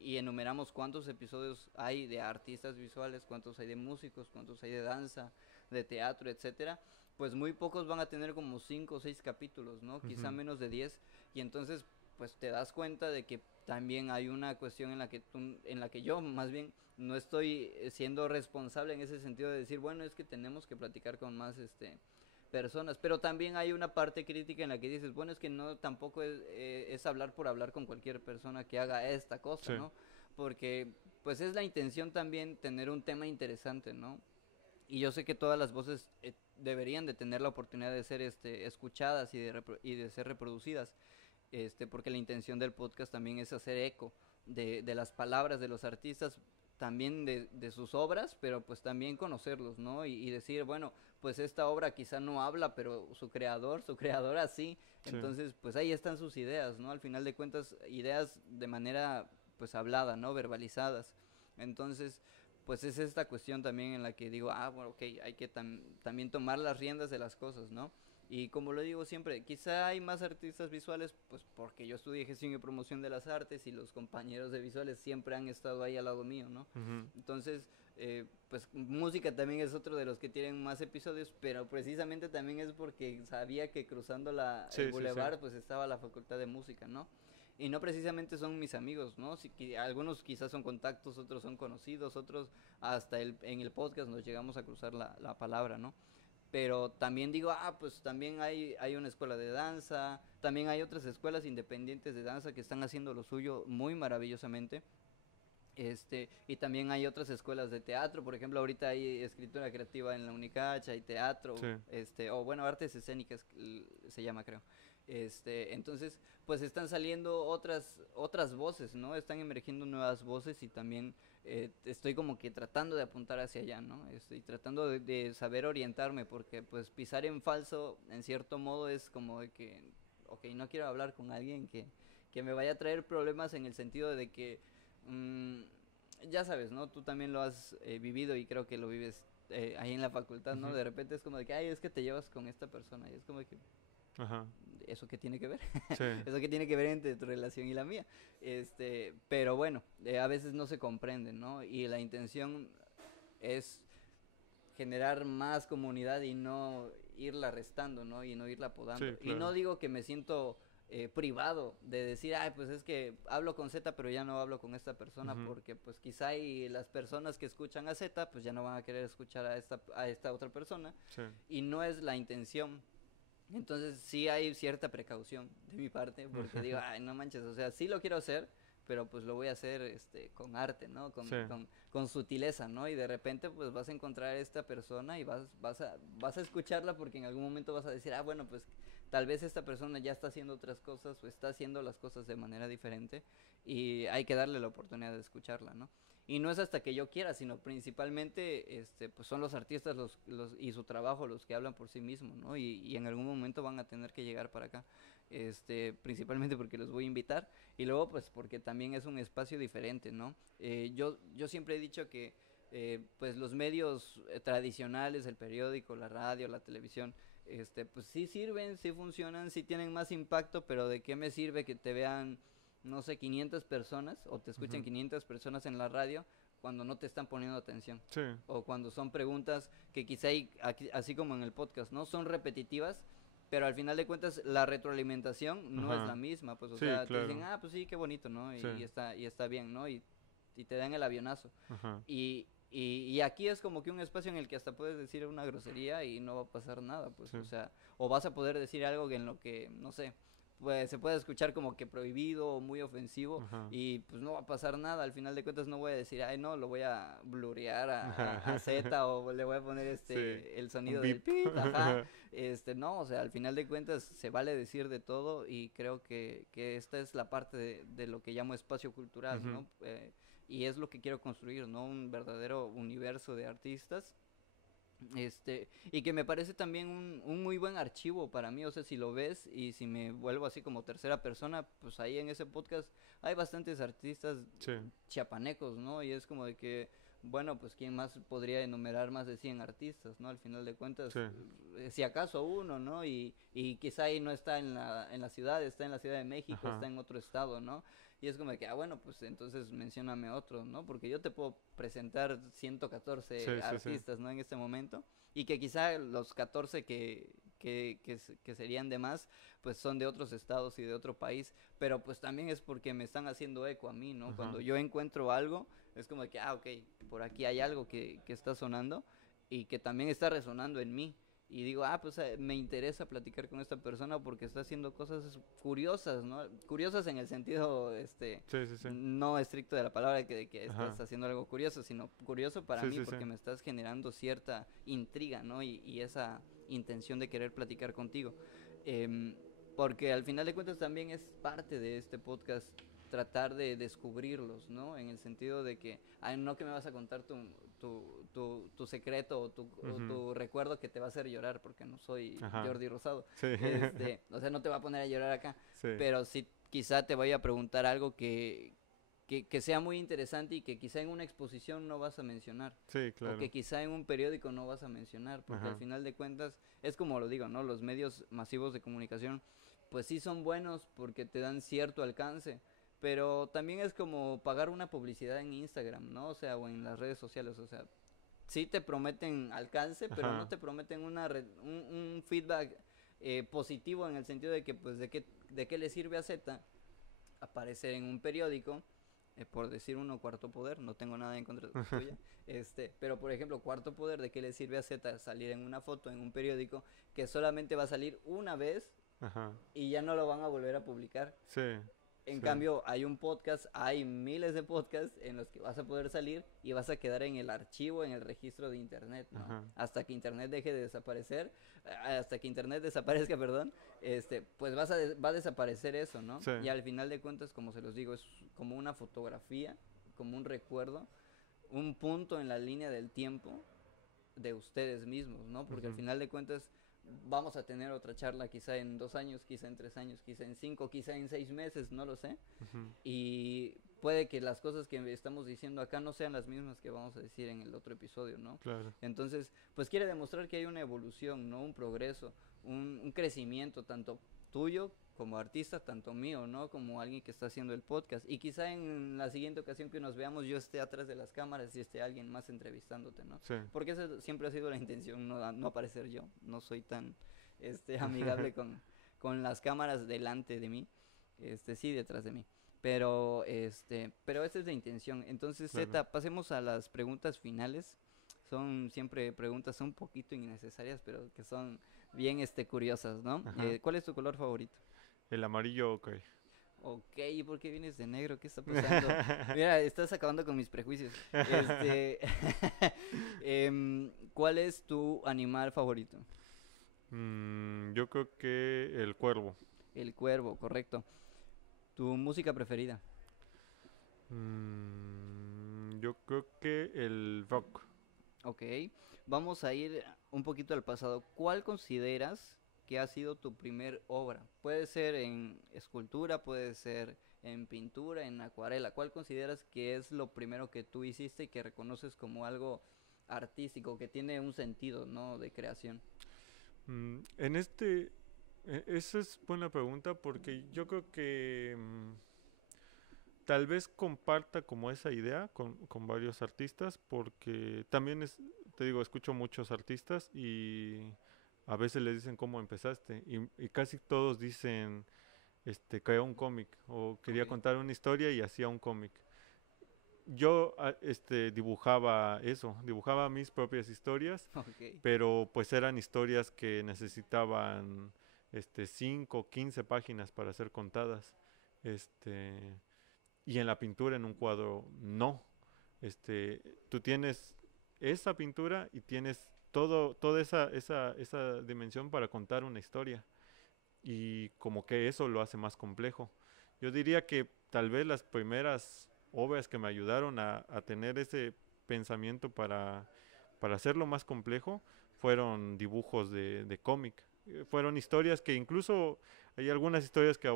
y enumeramos cuántos episodios hay de artistas visuales, cuántos hay de músicos, cuántos hay de danza, de teatro, etcétera, pues muy pocos van a tener como 5 o 6 capítulos, ¿no? Quizá ujú, menos de 10. Y entonces, pues te das cuenta de que también hay una cuestión en la que en la que yo más bien no estoy siendo responsable en ese sentido de decir, bueno, es que tenemos que platicar con más personas, pero también hay una parte crítica en la que dices, bueno, es que no tampoco es hablar por hablar con cualquier persona que haga esta cosa, sí, ¿no? Porque pues es la intención también tener un tema interesante, ¿no? Y yo sé que todas las voces deberían de tener la oportunidad de ser escuchadas y de ser reproducidas, porque la intención del podcast también es hacer eco de las palabras de los artistas, también de sus obras, pero pues también conocerlos, ¿no? Y decir, bueno, pues esta obra quizá no habla, pero su creador, su creadora sí, sí, entonces pues ahí están sus ideas, ¿no? Al final de cuentas, ideas de manera pues hablada, ¿no? Verbalizadas. Entonces, pues es esta cuestión también en la que digo, ah, bueno, ok, hay que también tomar las riendas de las cosas, ¿no? Y como lo digo siempre, quizá hay más artistas visuales, pues porque yo estudié gestión y promoción de las artes y los compañeros de visuales siempre han estado ahí al lado mío, ¿no? ujú, Entonces, pues música también es otro de los que tienen más episodios, pero precisamente también es porque sabía que cruzando el sí, sí, sí, bulevar pues estaba la facultad de música, ¿no? Y no precisamente son mis amigos, ¿no? Algunos quizás son contactos, otros son conocidos, otros hasta en el podcast nos llegamos a cruzar la palabra, ¿no? Pero también digo, pues también hay una escuela de danza, también hay otras escuelas independientes de danza que están haciendo lo suyo muy maravillosamente. Y también hay otras escuelas de teatro, por ejemplo, ahorita hay escritura creativa en la Unicacha, hay teatro, sí, o bueno, artes escénicas se llama, creo. Entonces, pues están saliendo otras voces, ¿no? Están emergiendo nuevas voces y también estoy como que tratando de apuntar hacia allá, ¿no? Estoy tratando de saber orientarme porque pues pisar en falso, en cierto modo, es como de que, ok, no quiero hablar con alguien que me vaya a traer problemas en el sentido de que, mm, ya sabes, ¿no? Tú también lo has vivido y creo que lo vives ahí en la facultad, ¿no? Ujú. De repente es como de que, ay, es que te llevas con esta persona, y es como de que, Ajá. ¿eso qué tiene que ver? Sí. ¿Eso qué tiene que ver entre tu relación y la mía? Pero bueno, a veces no se comprenden, ¿no? Y la intención es generar más comunidad y no irla restando, ¿no? Y no irla podando. Sí, Y no claro. digo que me siento privado de decir, ay, pues es que hablo con Z, pero ya no hablo con esta persona, Ujú. porque pues quizá y las personas que escuchan a Z, pues ya no van a querer escuchar a esta otra persona, Sí. y no es la intención. Entonces sí hay cierta precaución de mi parte, porque digo, ay, no manches, o sea, sí lo quiero hacer, pero pues lo voy a hacer con arte, ¿no? Sí. Con sutileza, ¿no? Y de repente pues vas a encontrar a esta persona y vas a escucharla porque en algún momento vas a decir, ah, bueno, pues tal vez esta persona ya está haciendo otras cosas o está haciendo las cosas de manera diferente y hay que darle la oportunidad de escucharla, ¿no? Y no es hasta que yo quiera, sino principalmente pues son los artistas y su trabajo los que hablan por sí mismos, ¿no? Y en algún momento van a tener que llegar para acá, principalmente porque los voy a invitar y luego pues porque también es un espacio diferente, ¿no? Yo siempre he dicho que pues los medios tradicionales, el periódico, la radio, la televisión, pues sí sirven, sí funcionan, sí tienen más impacto, pero ¿de qué me sirve que te vean, no sé, 500 personas o te escuchen Ujú. 500 personas en la radio cuando no te están poniendo atención? Sí. O cuando son preguntas que quizá, así como en el podcast, ¿no? Son repetitivas, pero al final de cuentas la retroalimentación no es la Ajá. misma, pues, o Sí, sea, te dicen, claro. ah, pues sí, qué bonito, ¿no? Sí. Y está bien, ¿no? Y te dan el avionazo. Ajá. Y aquí es como que un espacio en el que hasta puedes decir una grosería y no va a pasar nada, pues, Sí. o sea, o vas a poder decir algo en lo que, no sé, pues se puede escuchar como que prohibido o muy ofensivo Ajá. y pues no va a pasar nada, al final de cuentas no voy a decir, ay no, lo voy a blurear a Z o le voy a poner Sí. el Un sonido del beep. pit, ajá, no, o sea, al final de cuentas se vale decir de todo y creo que esta es la parte de lo que llamo espacio cultural, Ujú. ¿no? Y es lo que quiero construir, ¿no? Un verdadero universo de artistas. Y que me parece también un muy buen archivo para mí, o sea, si lo ves y si me vuelvo así como tercera persona, pues ahí en ese podcast hay bastantes artistas Sí. chiapanecos, ¿no? Y es como de que, bueno, pues quién más podría enumerar más de 100 artistas, ¿no? Al final de cuentas, Sí. si acaso uno, ¿no? Y quizá ahí no está en la ciudad, está en la Ciudad de México, está Ajá. en otro estado, ¿no? Y es como de que, ah, bueno, pues entonces mencióname otro, ¿no? Porque yo te puedo presentar 114 Sí, sí, sí. artistas, ¿no? En este momento. Y que quizá los 14 que serían de más, pues son de otros estados y de otro país. Pero pues también es porque me están haciendo eco a mí, ¿no? Ajá. Cuando yo encuentro algo, es como de que, ah, ok, por aquí hay algo que está sonando y que también está resonando en mí. Y digo, ah, pues me interesa platicar con esta persona porque está haciendo cosas curiosas, ¿no? Curiosas en el sentido, Sí, sí, sí. no estricto de la palabra que estás Ajá. haciendo algo curioso, sino curioso para Sí, mí sí, sí. porque me estás generando cierta intriga, ¿no? Y esa intención de querer platicar contigo. Em, Porque al final de cuentas también es parte de este podcast tratar de descubrirlos, ¿no? En el sentido de que, ay, no que me vas a contar tu secreto o Ujú. tu recuerdo que te va a hacer llorar, porque no soy Ajá. Jordi Rosado. Sí. O sea, no te va a poner a llorar acá, Sí. pero sí quizá te vaya a preguntar algo que sea muy interesante y que quizá en una exposición no vas a mencionar. Sí, O que claro. quizá en un periódico no vas a mencionar, porque al Ajá. final de cuentas es como lo digo, ¿no? Los medios masivos de comunicación, pues sí son buenos porque te dan cierto alcance, pero también es como pagar una publicidad en Instagram, ¿no? O sea, o en las redes sociales, o sea, sí te prometen alcance, pero no Ajá. te prometen un feedback positivo en el sentido de que, pues, de qué le sirve a Z aparecer en un periódico, por decir uno, Cuarto Poder, no tengo nada en contra tuya, pero por ejemplo, Cuarto Poder, ¿de qué le sirve a Z salir en una foto en un periódico que solamente va a salir una vez Ajá. y ya no lo van a volver a publicar? Sí. En Sí. cambio, hay un podcast, hay miles de podcasts en los que vas a poder salir y vas a quedar en el archivo, en el registro de internet, ¿no? Ajá. Hasta que internet deje de desaparecer, hasta que internet desaparezca, perdón, pues va a desaparecer eso, ¿no? Sí. Y al final de cuentas, como se los digo, es como una fotografía, como un recuerdo, un punto en la línea del tiempo de ustedes mismos, ¿no? Porque al Ujú. final de cuentas vamos a tener otra charla quizá en 2 años, quizá en 3 años, quizá en 5, quizá en 6 meses, no lo sé. Ujú. Y puede que las cosas que estamos diciendo acá no sean las mismas que vamos a decir en el otro episodio, ¿no? Claro. Entonces, pues quiere demostrar que hay una evolución, ¿no? Un progreso, un crecimiento tanto tuyo como artista, tanto mío, ¿no? Como alguien que está haciendo el podcast. Y quizá en la siguiente ocasión que nos veamos yo esté atrás de las cámaras y esté alguien más entrevistándote, ¿no? Sí. Porque esa siempre ha sido la intención, no aparecer yo. No soy tan amigable con las cámaras delante de mí. Sí, detrás de mí. Pero esa es la intención. Entonces, Claro. Zeta, pasemos a las preguntas finales. Son siempre preguntas un poquito innecesarias, pero que son bien curiosas, ¿no? Ajá. ¿Cuál es tu color favorito? El amarillo, ok. Ok, ¿por qué vienes de negro? ¿Qué está pasando? Mira, estás acabando con mis prejuicios. ¿Cuál es tu animal favorito? Yo creo que el cuervo. El cuervo, correcto. ¿Tu música preferida? Yo creo que el rock. Ok, vamos a ir un poquito al pasado. ¿Cuál consideras que ha sido tu primer obra? Puede ser en escultura, puede ser en pintura, en acuarela. ¿Cuál consideras que es lo primero que tú hiciste y que reconoces como algo artístico, que tiene un sentido, ¿no? De creación. En esa es buena pregunta porque yo creo que tal vez comparta como esa idea con varios artistas porque también te digo, escucho muchos artistas y a veces les dicen cómo empezaste y casi todos dicen, creó un cómic o quería Ok, contar una historia y hacía un cómic. Yo dibujaba eso, dibujaba mis propias historias, ok, pero pues eran historias que necesitaban 5 o 15 páginas para ser contadas. Este, y en la pintura, en un cuadro, no. Tú tienes esa pintura y tienes toda esa dimensión para contar una historia. Y como que eso lo hace más complejo. Yo diría que tal vez las primeras obras que me ayudaron a tener ese pensamiento para hacerlo más complejo fueron dibujos de cómic. Fueron historias que incluso hay algunas historias que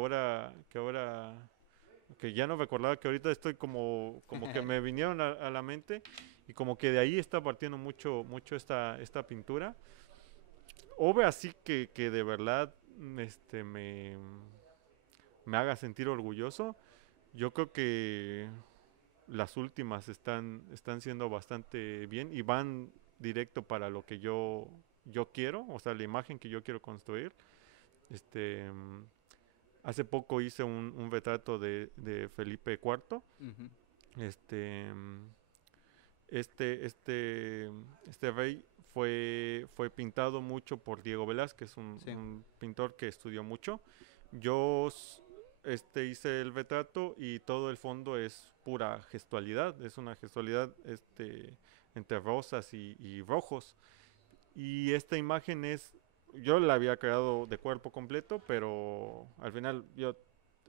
ya no recordaba, que ahorita estoy como que me vinieron a la mente y como que de ahí está partiendo mucho esta pintura. Obra así que de verdad este, me, me haga sentir orgulloso. Yo creo que las últimas están siendo bastante bien y van directo para lo que yo quiero, o sea, la imagen que yo quiero construir. Este, mm, Hace poco hice un retrato de Felipe IV. ujú, Este, mm, este rey fue pintado mucho por Diego Velázquez, sí, un pintor que estudió mucho. Yo hice el retrato y todo el fondo es pura gestualidad, es una gestualidad entre rosas y rojos. Y esta imagen yo la había creado de cuerpo completo, pero al final yo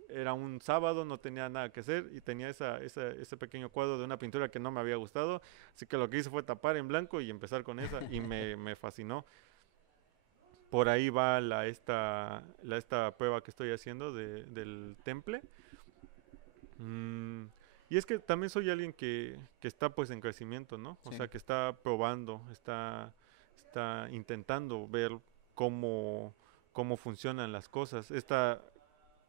era un sábado, no tenía nada que hacer y tenía ese pequeño cuadro de una pintura que no me había gustado, así que lo que hice fue tapar en blanco y empezar con esa y me fascinó. Por ahí va esta prueba que estoy haciendo del temple. Mm, y es que también soy alguien que está pues en crecimiento, ¿no? O sí. sea, que está probando, está intentando ver cómo, cómo funcionan las cosas. Esta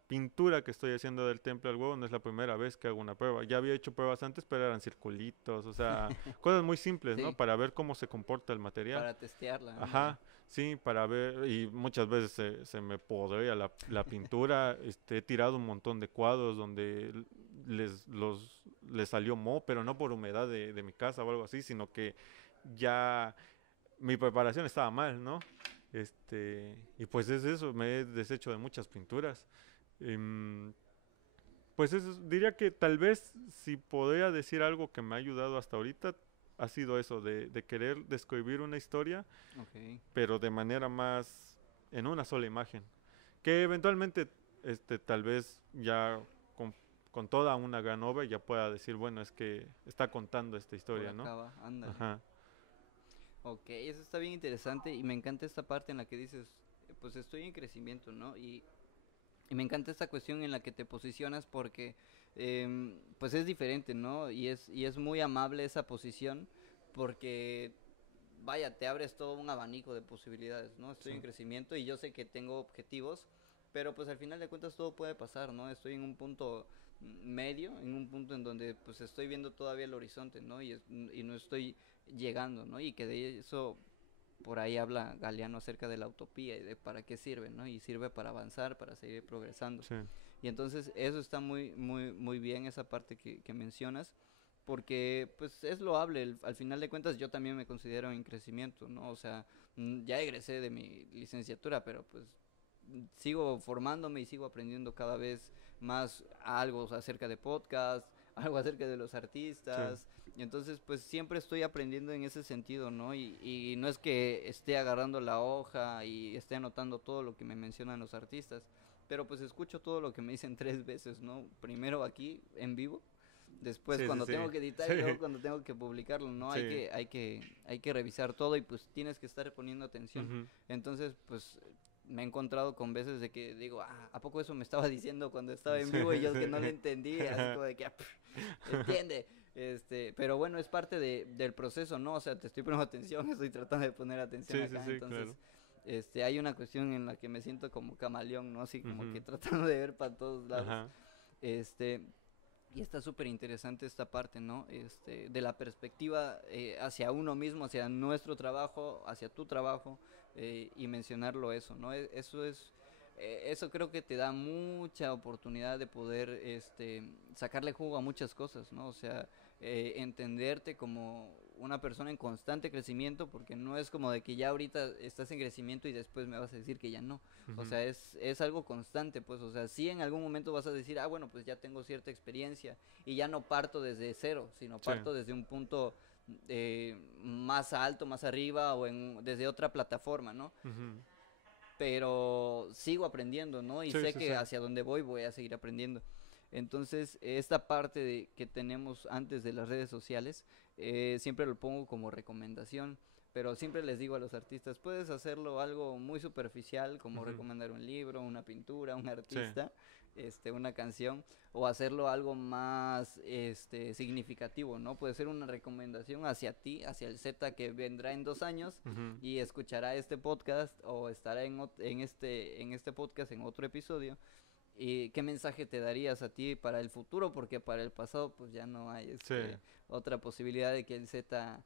pintura que estoy haciendo del templo al huevo no es la primera vez que hago una prueba. Ya había hecho pruebas antes, pero eran circulitos, o sea, cosas muy simples, ¿no? Sí, Para ver cómo se comporta el material. para testearla, ándale. Ajá, sí, para ver, y muchas veces se me podría la pintura. He tirado un montón de cuadros donde les salió moho, pero no por humedad de mi casa o algo así, sino que ya mi preparación estaba mal, ¿no? Y pues es eso, me he deshecho de muchas pinturas. Em, pues eso, diría que tal vez si podría decir algo que me ha ayudado hasta ahorita, ha sido eso, de querer describir una historia, Ok. pero de manera más en una sola imagen. Que eventualmente, tal vez ya con, con toda una gran obra ya pueda decir, bueno, es que está contando esta Por historia, ¿no? acá va, ándale. Ajá. Ok, eso está bien interesante y me encanta esta parte en la que dices, pues estoy en crecimiento, ¿no? Y me encanta esta cuestión en la que te posicionas porque pues es diferente, ¿no? Y es muy amable esa posición porque, vaya, te abres todo un abanico de posibilidades, ¿no? Estoy Sí, en crecimiento y yo sé que tengo objetivos, pero pues al final de cuentas todo puede pasar, ¿no? Estoy en un punto medio, en un punto en donde pues estoy viendo todavía el horizonte, ¿no? Y no estoy llegando, ¿no? Y que de eso por ahí habla Galeano acerca de la utopía y de para qué sirve, ¿no? Y sirve para avanzar, para seguir progresando. sí, Y entonces eso está muy, muy, muy bien, esa parte que mencionas, porque pues es loable, al final de cuentas yo también me considero en crecimiento, ¿no? O sea, ya egresé de mi licenciatura, pero pues sigo formándome y sigo aprendiendo cada vez más algo acerca de podcast, algo acerca de los sí, artistas. Y entonces, pues siempre estoy aprendiendo en ese sentido, ¿no? Y no es que esté agarrando la hoja y esté anotando todo lo que me mencionan los artistas, pero pues escucho todo lo que me dicen 3 veces, ¿no? Primero aquí en vivo, después sí, sí, cuando sí, tengo que editar y luego sí, cuando tengo que publicarlo, ¿no? Hay sí, que, hay que, hay que revisar todo y pues tienes que estar poniendo atención. ujú, Entonces, pues me he encontrado con veces de que digo, ah, ¿a poco eso me estaba diciendo cuando estaba en sí, vivo y yo es que no le sí, entendí? Así como de que, entiende. Pero bueno, es parte del proceso, ¿no? O sea, te estoy poniendo atención, estoy tratando de poner atención sí, sí, acá, sí, entonces, claro, hay una cuestión en la que me siento como camaleón, ¿no? Así como que ujú, tratando de ver para todos lados. ajá, Este, y está súper interesante esta parte, ¿no? De la perspectiva hacia uno mismo, hacia nuestro trabajo, hacia tu trabajo, y mencionarlo eso, ¿no? Eso creo que te da mucha oportunidad de poder, sacarle jugo a muchas cosas, ¿no? O sea, entenderte como una persona en constante crecimiento, porque no es como de que ya ahorita estás en crecimiento y después me vas a decir que ya no. O ujú, sea, es algo constante, pues, o sea, sí en algún momento vas a decir, ah, bueno, pues ya tengo cierta experiencia y ya no parto desde cero, sino sí, parto desde un punto más alto, más arriba o desde otra plataforma, ¿no? ujú, Pero sigo aprendiendo, ¿no? Y sí, sé sí, sí, que hacia donde voy a seguir aprendiendo. Entonces, esta parte que tenemos antes de las redes sociales, siempre lo pongo como recomendación, pero siempre les digo a los artistas, puedes hacerlo algo muy superficial, como ujú, recomendar un libro, una pintura, un sí, artista, una canción, o hacerlo algo más, significativo, ¿no? Puede ser una recomendación hacia ti, hacia el Z que vendrá en 2 años, ujú, y escuchará este podcast o estará en este podcast en otro episodio. ¿Y qué mensaje te darías a ti para el futuro? Porque para el pasado pues ya no hay sí, otra posibilidad de que el Z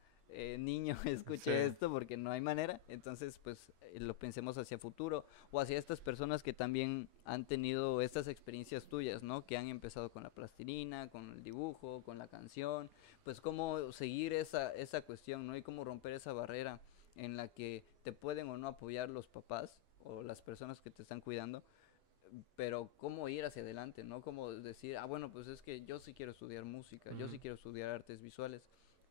niño sí, escuche esto porque no hay manera. Entonces pues lo pensemos hacia futuro o hacia estas personas que también han tenido estas experiencias tuyas, ¿no? Que han empezado con la plastilina, con el dibujo, con la canción, pues cómo seguir esa cuestión, ¿no? Y cómo romper esa barrera en la que te pueden o no apoyar los papás o las personas que te están cuidando, pero cómo ir hacia adelante, ¿no? Como decir, ah, bueno, pues es que yo sí quiero estudiar música, yo sí ujú, quiero estudiar artes visuales,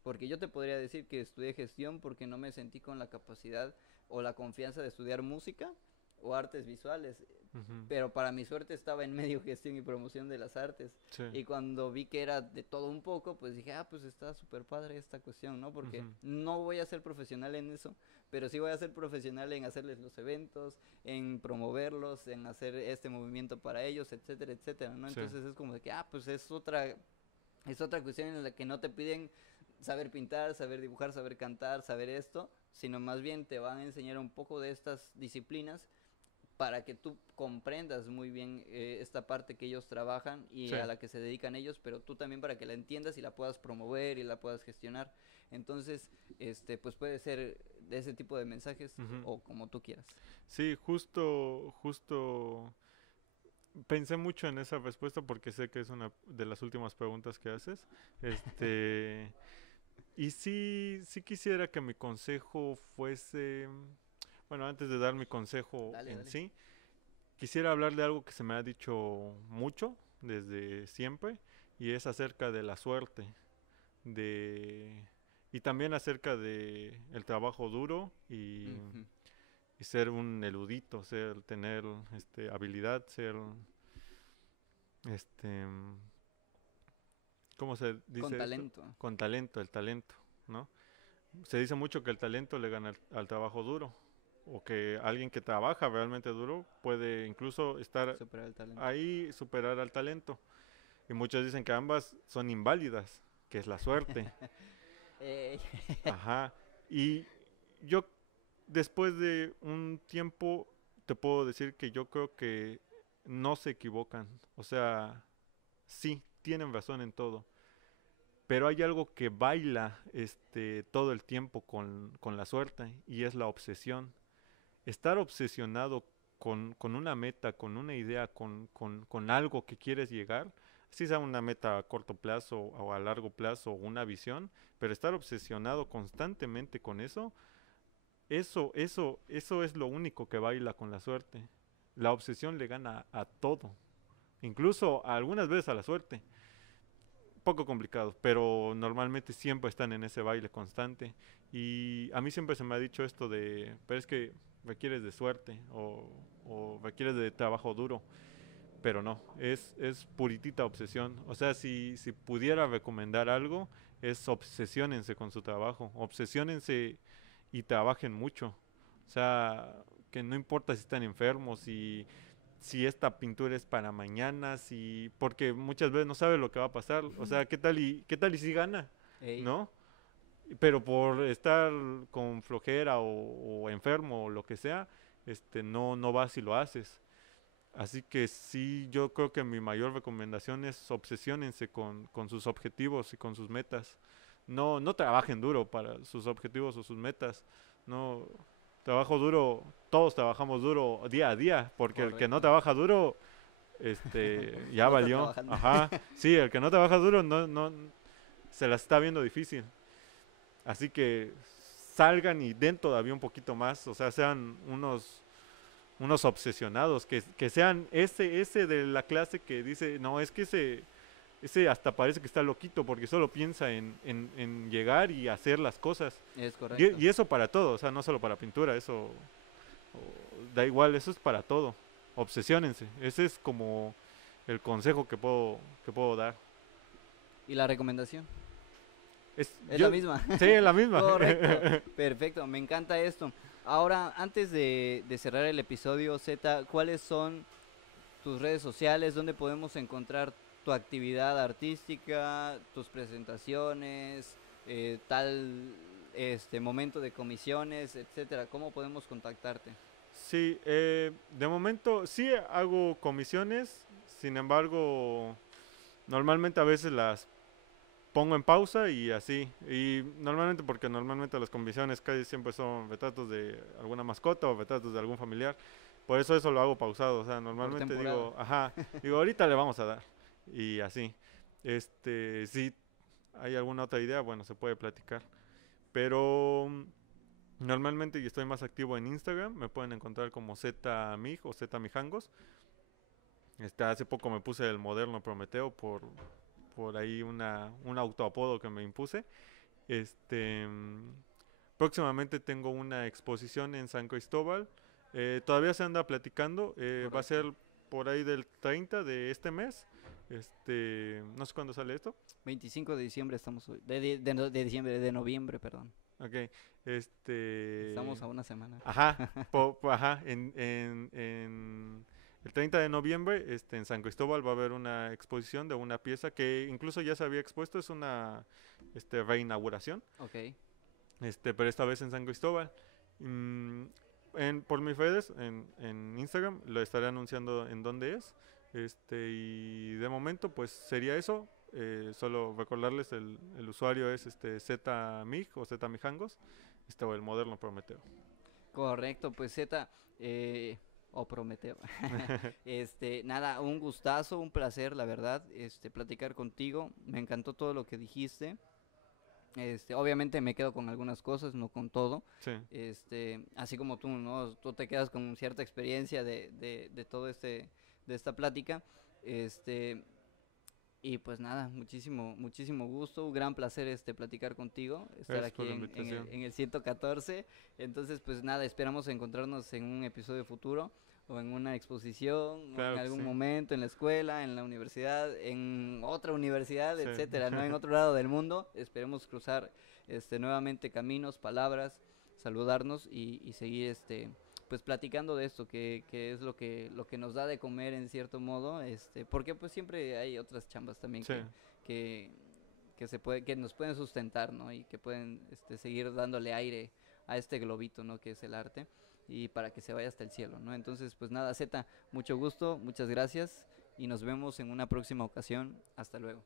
porque yo te podría decir que estudié gestión porque no me sentí con la capacidad o la confianza de estudiar música o artes visuales, ujú, pero para mi suerte estaba en medio gestión y promoción de las artes. sí, Y cuando vi que era de todo un poco, pues dije, ah, pues está súper padre esta cuestión, ¿no? Porque ujú, no voy a ser profesional en eso, pero sí voy a ser profesional en hacerles los eventos, en promoverlos, en hacer este movimiento para ellos, etcétera, etcétera, ¿no? sí, Entonces es como de que, ah, pues es otra cuestión en la que no te piden saber pintar, saber dibujar, saber cantar, saber esto, sino más bien te van a enseñar un poco de estas disciplinas para que tú comprendas muy bien esta parte que ellos trabajan y sí, a la que se dedican ellos, pero tú también para que la entiendas y la puedas promover y la puedas gestionar. Entonces, pues puede ser de ese tipo de mensajes ujú. o como tú quieras. Sí, justo pensé mucho en esa respuesta porque sé que es una de las últimas preguntas que haces. Este, y sí quisiera que mi consejo fuese, bueno, antes de dar mi consejo Dale, en dale. sí, quisiera hablar de algo que se me ha dicho mucho desde siempre y es acerca de la suerte, de y también acerca de el trabajo duro Ujú. y ser un erudito, tener habilidad, ser este ¿cómo se Con dice esto? talento. Con talento, el talento, ¿no? se dice mucho que el talento le gana al trabajo duro, o que alguien que trabaja realmente duro puede incluso estar Superar el talento. ahí, superar al talento. Y muchos dicen que ambas son inválidas, que es la suerte. Eh, Ajá. Y yo, después de un tiempo, te puedo decir que yo creo que no se equivocan. O sea, sí, tienen razón en todo. Pero hay algo que baila todo el tiempo con la suerte y es la obsesión. Estar obsesionado con una meta, con una idea, con algo que quieres llegar, si sea una meta a corto plazo o a largo plazo, una visión, pero estar obsesionado constantemente con eso, eso es lo único que baila con la suerte. La obsesión le gana a todo, incluso algunas veces a la suerte. Poco complicado, pero normalmente siempre están en ese baile constante. Y a mí siempre se me ha dicho esto de, pero es que requieres de suerte o requieres de trabajo duro, pero no, es puritita obsesión. O sea, si pudiera recomendar algo, es obsesiónense con su trabajo, obsesiónense y trabajen mucho. O sea, que no importa si están enfermos, si esta pintura es para mañana, si porque muchas veces no sabe lo que va a pasar, o sea, qué tal y si gana, ey, ¿no? Pero por estar con flojera o enfermo o lo que sea, no vas y lo haces. Así que sí, yo creo que mi mayor recomendación es obsesiónense con sus objetivos y con sus metas. No trabajen duro para sus objetivos o sus metas. No, trabajo duro, todos trabajamos duro día a día, porque el que no correcto. trabaja duro, ya No está valió. trabajando. Ajá, sí, el que no trabaja duro no se la está viendo difícil. Así que salgan y den todavía un poquito más, o sea, sean unos obsesionados, que sean ese de la clase que dice, no, es que ese hasta parece que está loquito porque solo piensa en llegar y hacer las cosas. Es correcto. Y eso para todo, o sea, no solo para pintura, eso da igual, eso es para todo. Obsesiónense, ese es como el consejo que puedo dar. ¿Y la recomendación? Es, Es la yo, misma. sí, la misma. Correcto. Perfecto. Me encanta esto. Ahora, antes de cerrar el episodio, Z, ¿cuáles son tus redes sociales? ¿Dónde podemos encontrar tu actividad artística, tus presentaciones, tal momento de comisiones, etcétera? ¿Cómo podemos contactarte? Sí, de momento sí hago comisiones, sin embargo, normalmente a veces las pongo en pausa y así. Y normalmente las comisiones casi siempre son retratos de alguna mascota o retratos de algún familiar. Por eso lo hago pausado. O sea, Por normalmente temporada. digo, ajá, digo, ahorita le vamos a dar. Y así. Si hay alguna otra idea, bueno, se puede platicar. Pero normalmente yo estoy más activo en Instagram. Me pueden encontrar como ZMig o ZMijangos. Hace poco me puse el moderno Prometeo por ahí un autoapodo que me impuse. Este, mm, Próximamente tengo una exposición en San Cristóbal. Todavía se anda platicando. Va a Correcto. ser por ahí del 30 de este mes. No sé cuándo sale esto. 25 de diciembre estamos hoy. De diciembre, de noviembre, perdón. Ok. Estamos a una semana. Ajá. Ajá. En el 30 de noviembre, en San Cristóbal va a haber una exposición de una pieza que incluso ya se había expuesto. Es una reinauguración. Ok. Pero esta vez en San Cristóbal. Mm, por mis redes, en Instagram, lo estaré anunciando en dónde es. Y de momento, pues sería eso. Solo recordarles, el usuario es ZMig o ZMijangos, o el moderno Prometeo. Correcto, pues Z, o Prometeo. Nada, un gustazo, un placer, la verdad, platicar contigo. Me encantó todo lo que dijiste. Obviamente me quedo con algunas cosas, no con todo. Sí, Así como tú, ¿no? Tú te quedas con cierta experiencia de todo de esta plática. Este, Y pues nada, muchísimo gusto, un gran placer platicar contigo, estar Gracias aquí por la en invitación. el 114. Entonces pues nada, esperamos encontrarnos en un episodio futuro o en una exposición o en Claro que algún sí. momento en la escuela, en la universidad, en otra universidad, Sí. etcétera, ¿no? En otro lado del mundo. Esperemos cruzar nuevamente caminos, palabras, saludarnos y seguir pues platicando de esto, que es lo que nos da de comer en cierto modo, porque pues siempre hay otras chambas también Sí. que, que nos pueden sustentar, ¿no? Y que pueden seguir dándole aire a este globito, ¿no? Que es el arte, y para que se vaya hasta el cielo, ¿no? Entonces, pues nada, Z, mucho gusto, muchas gracias, y nos vemos en una próxima ocasión. Hasta luego.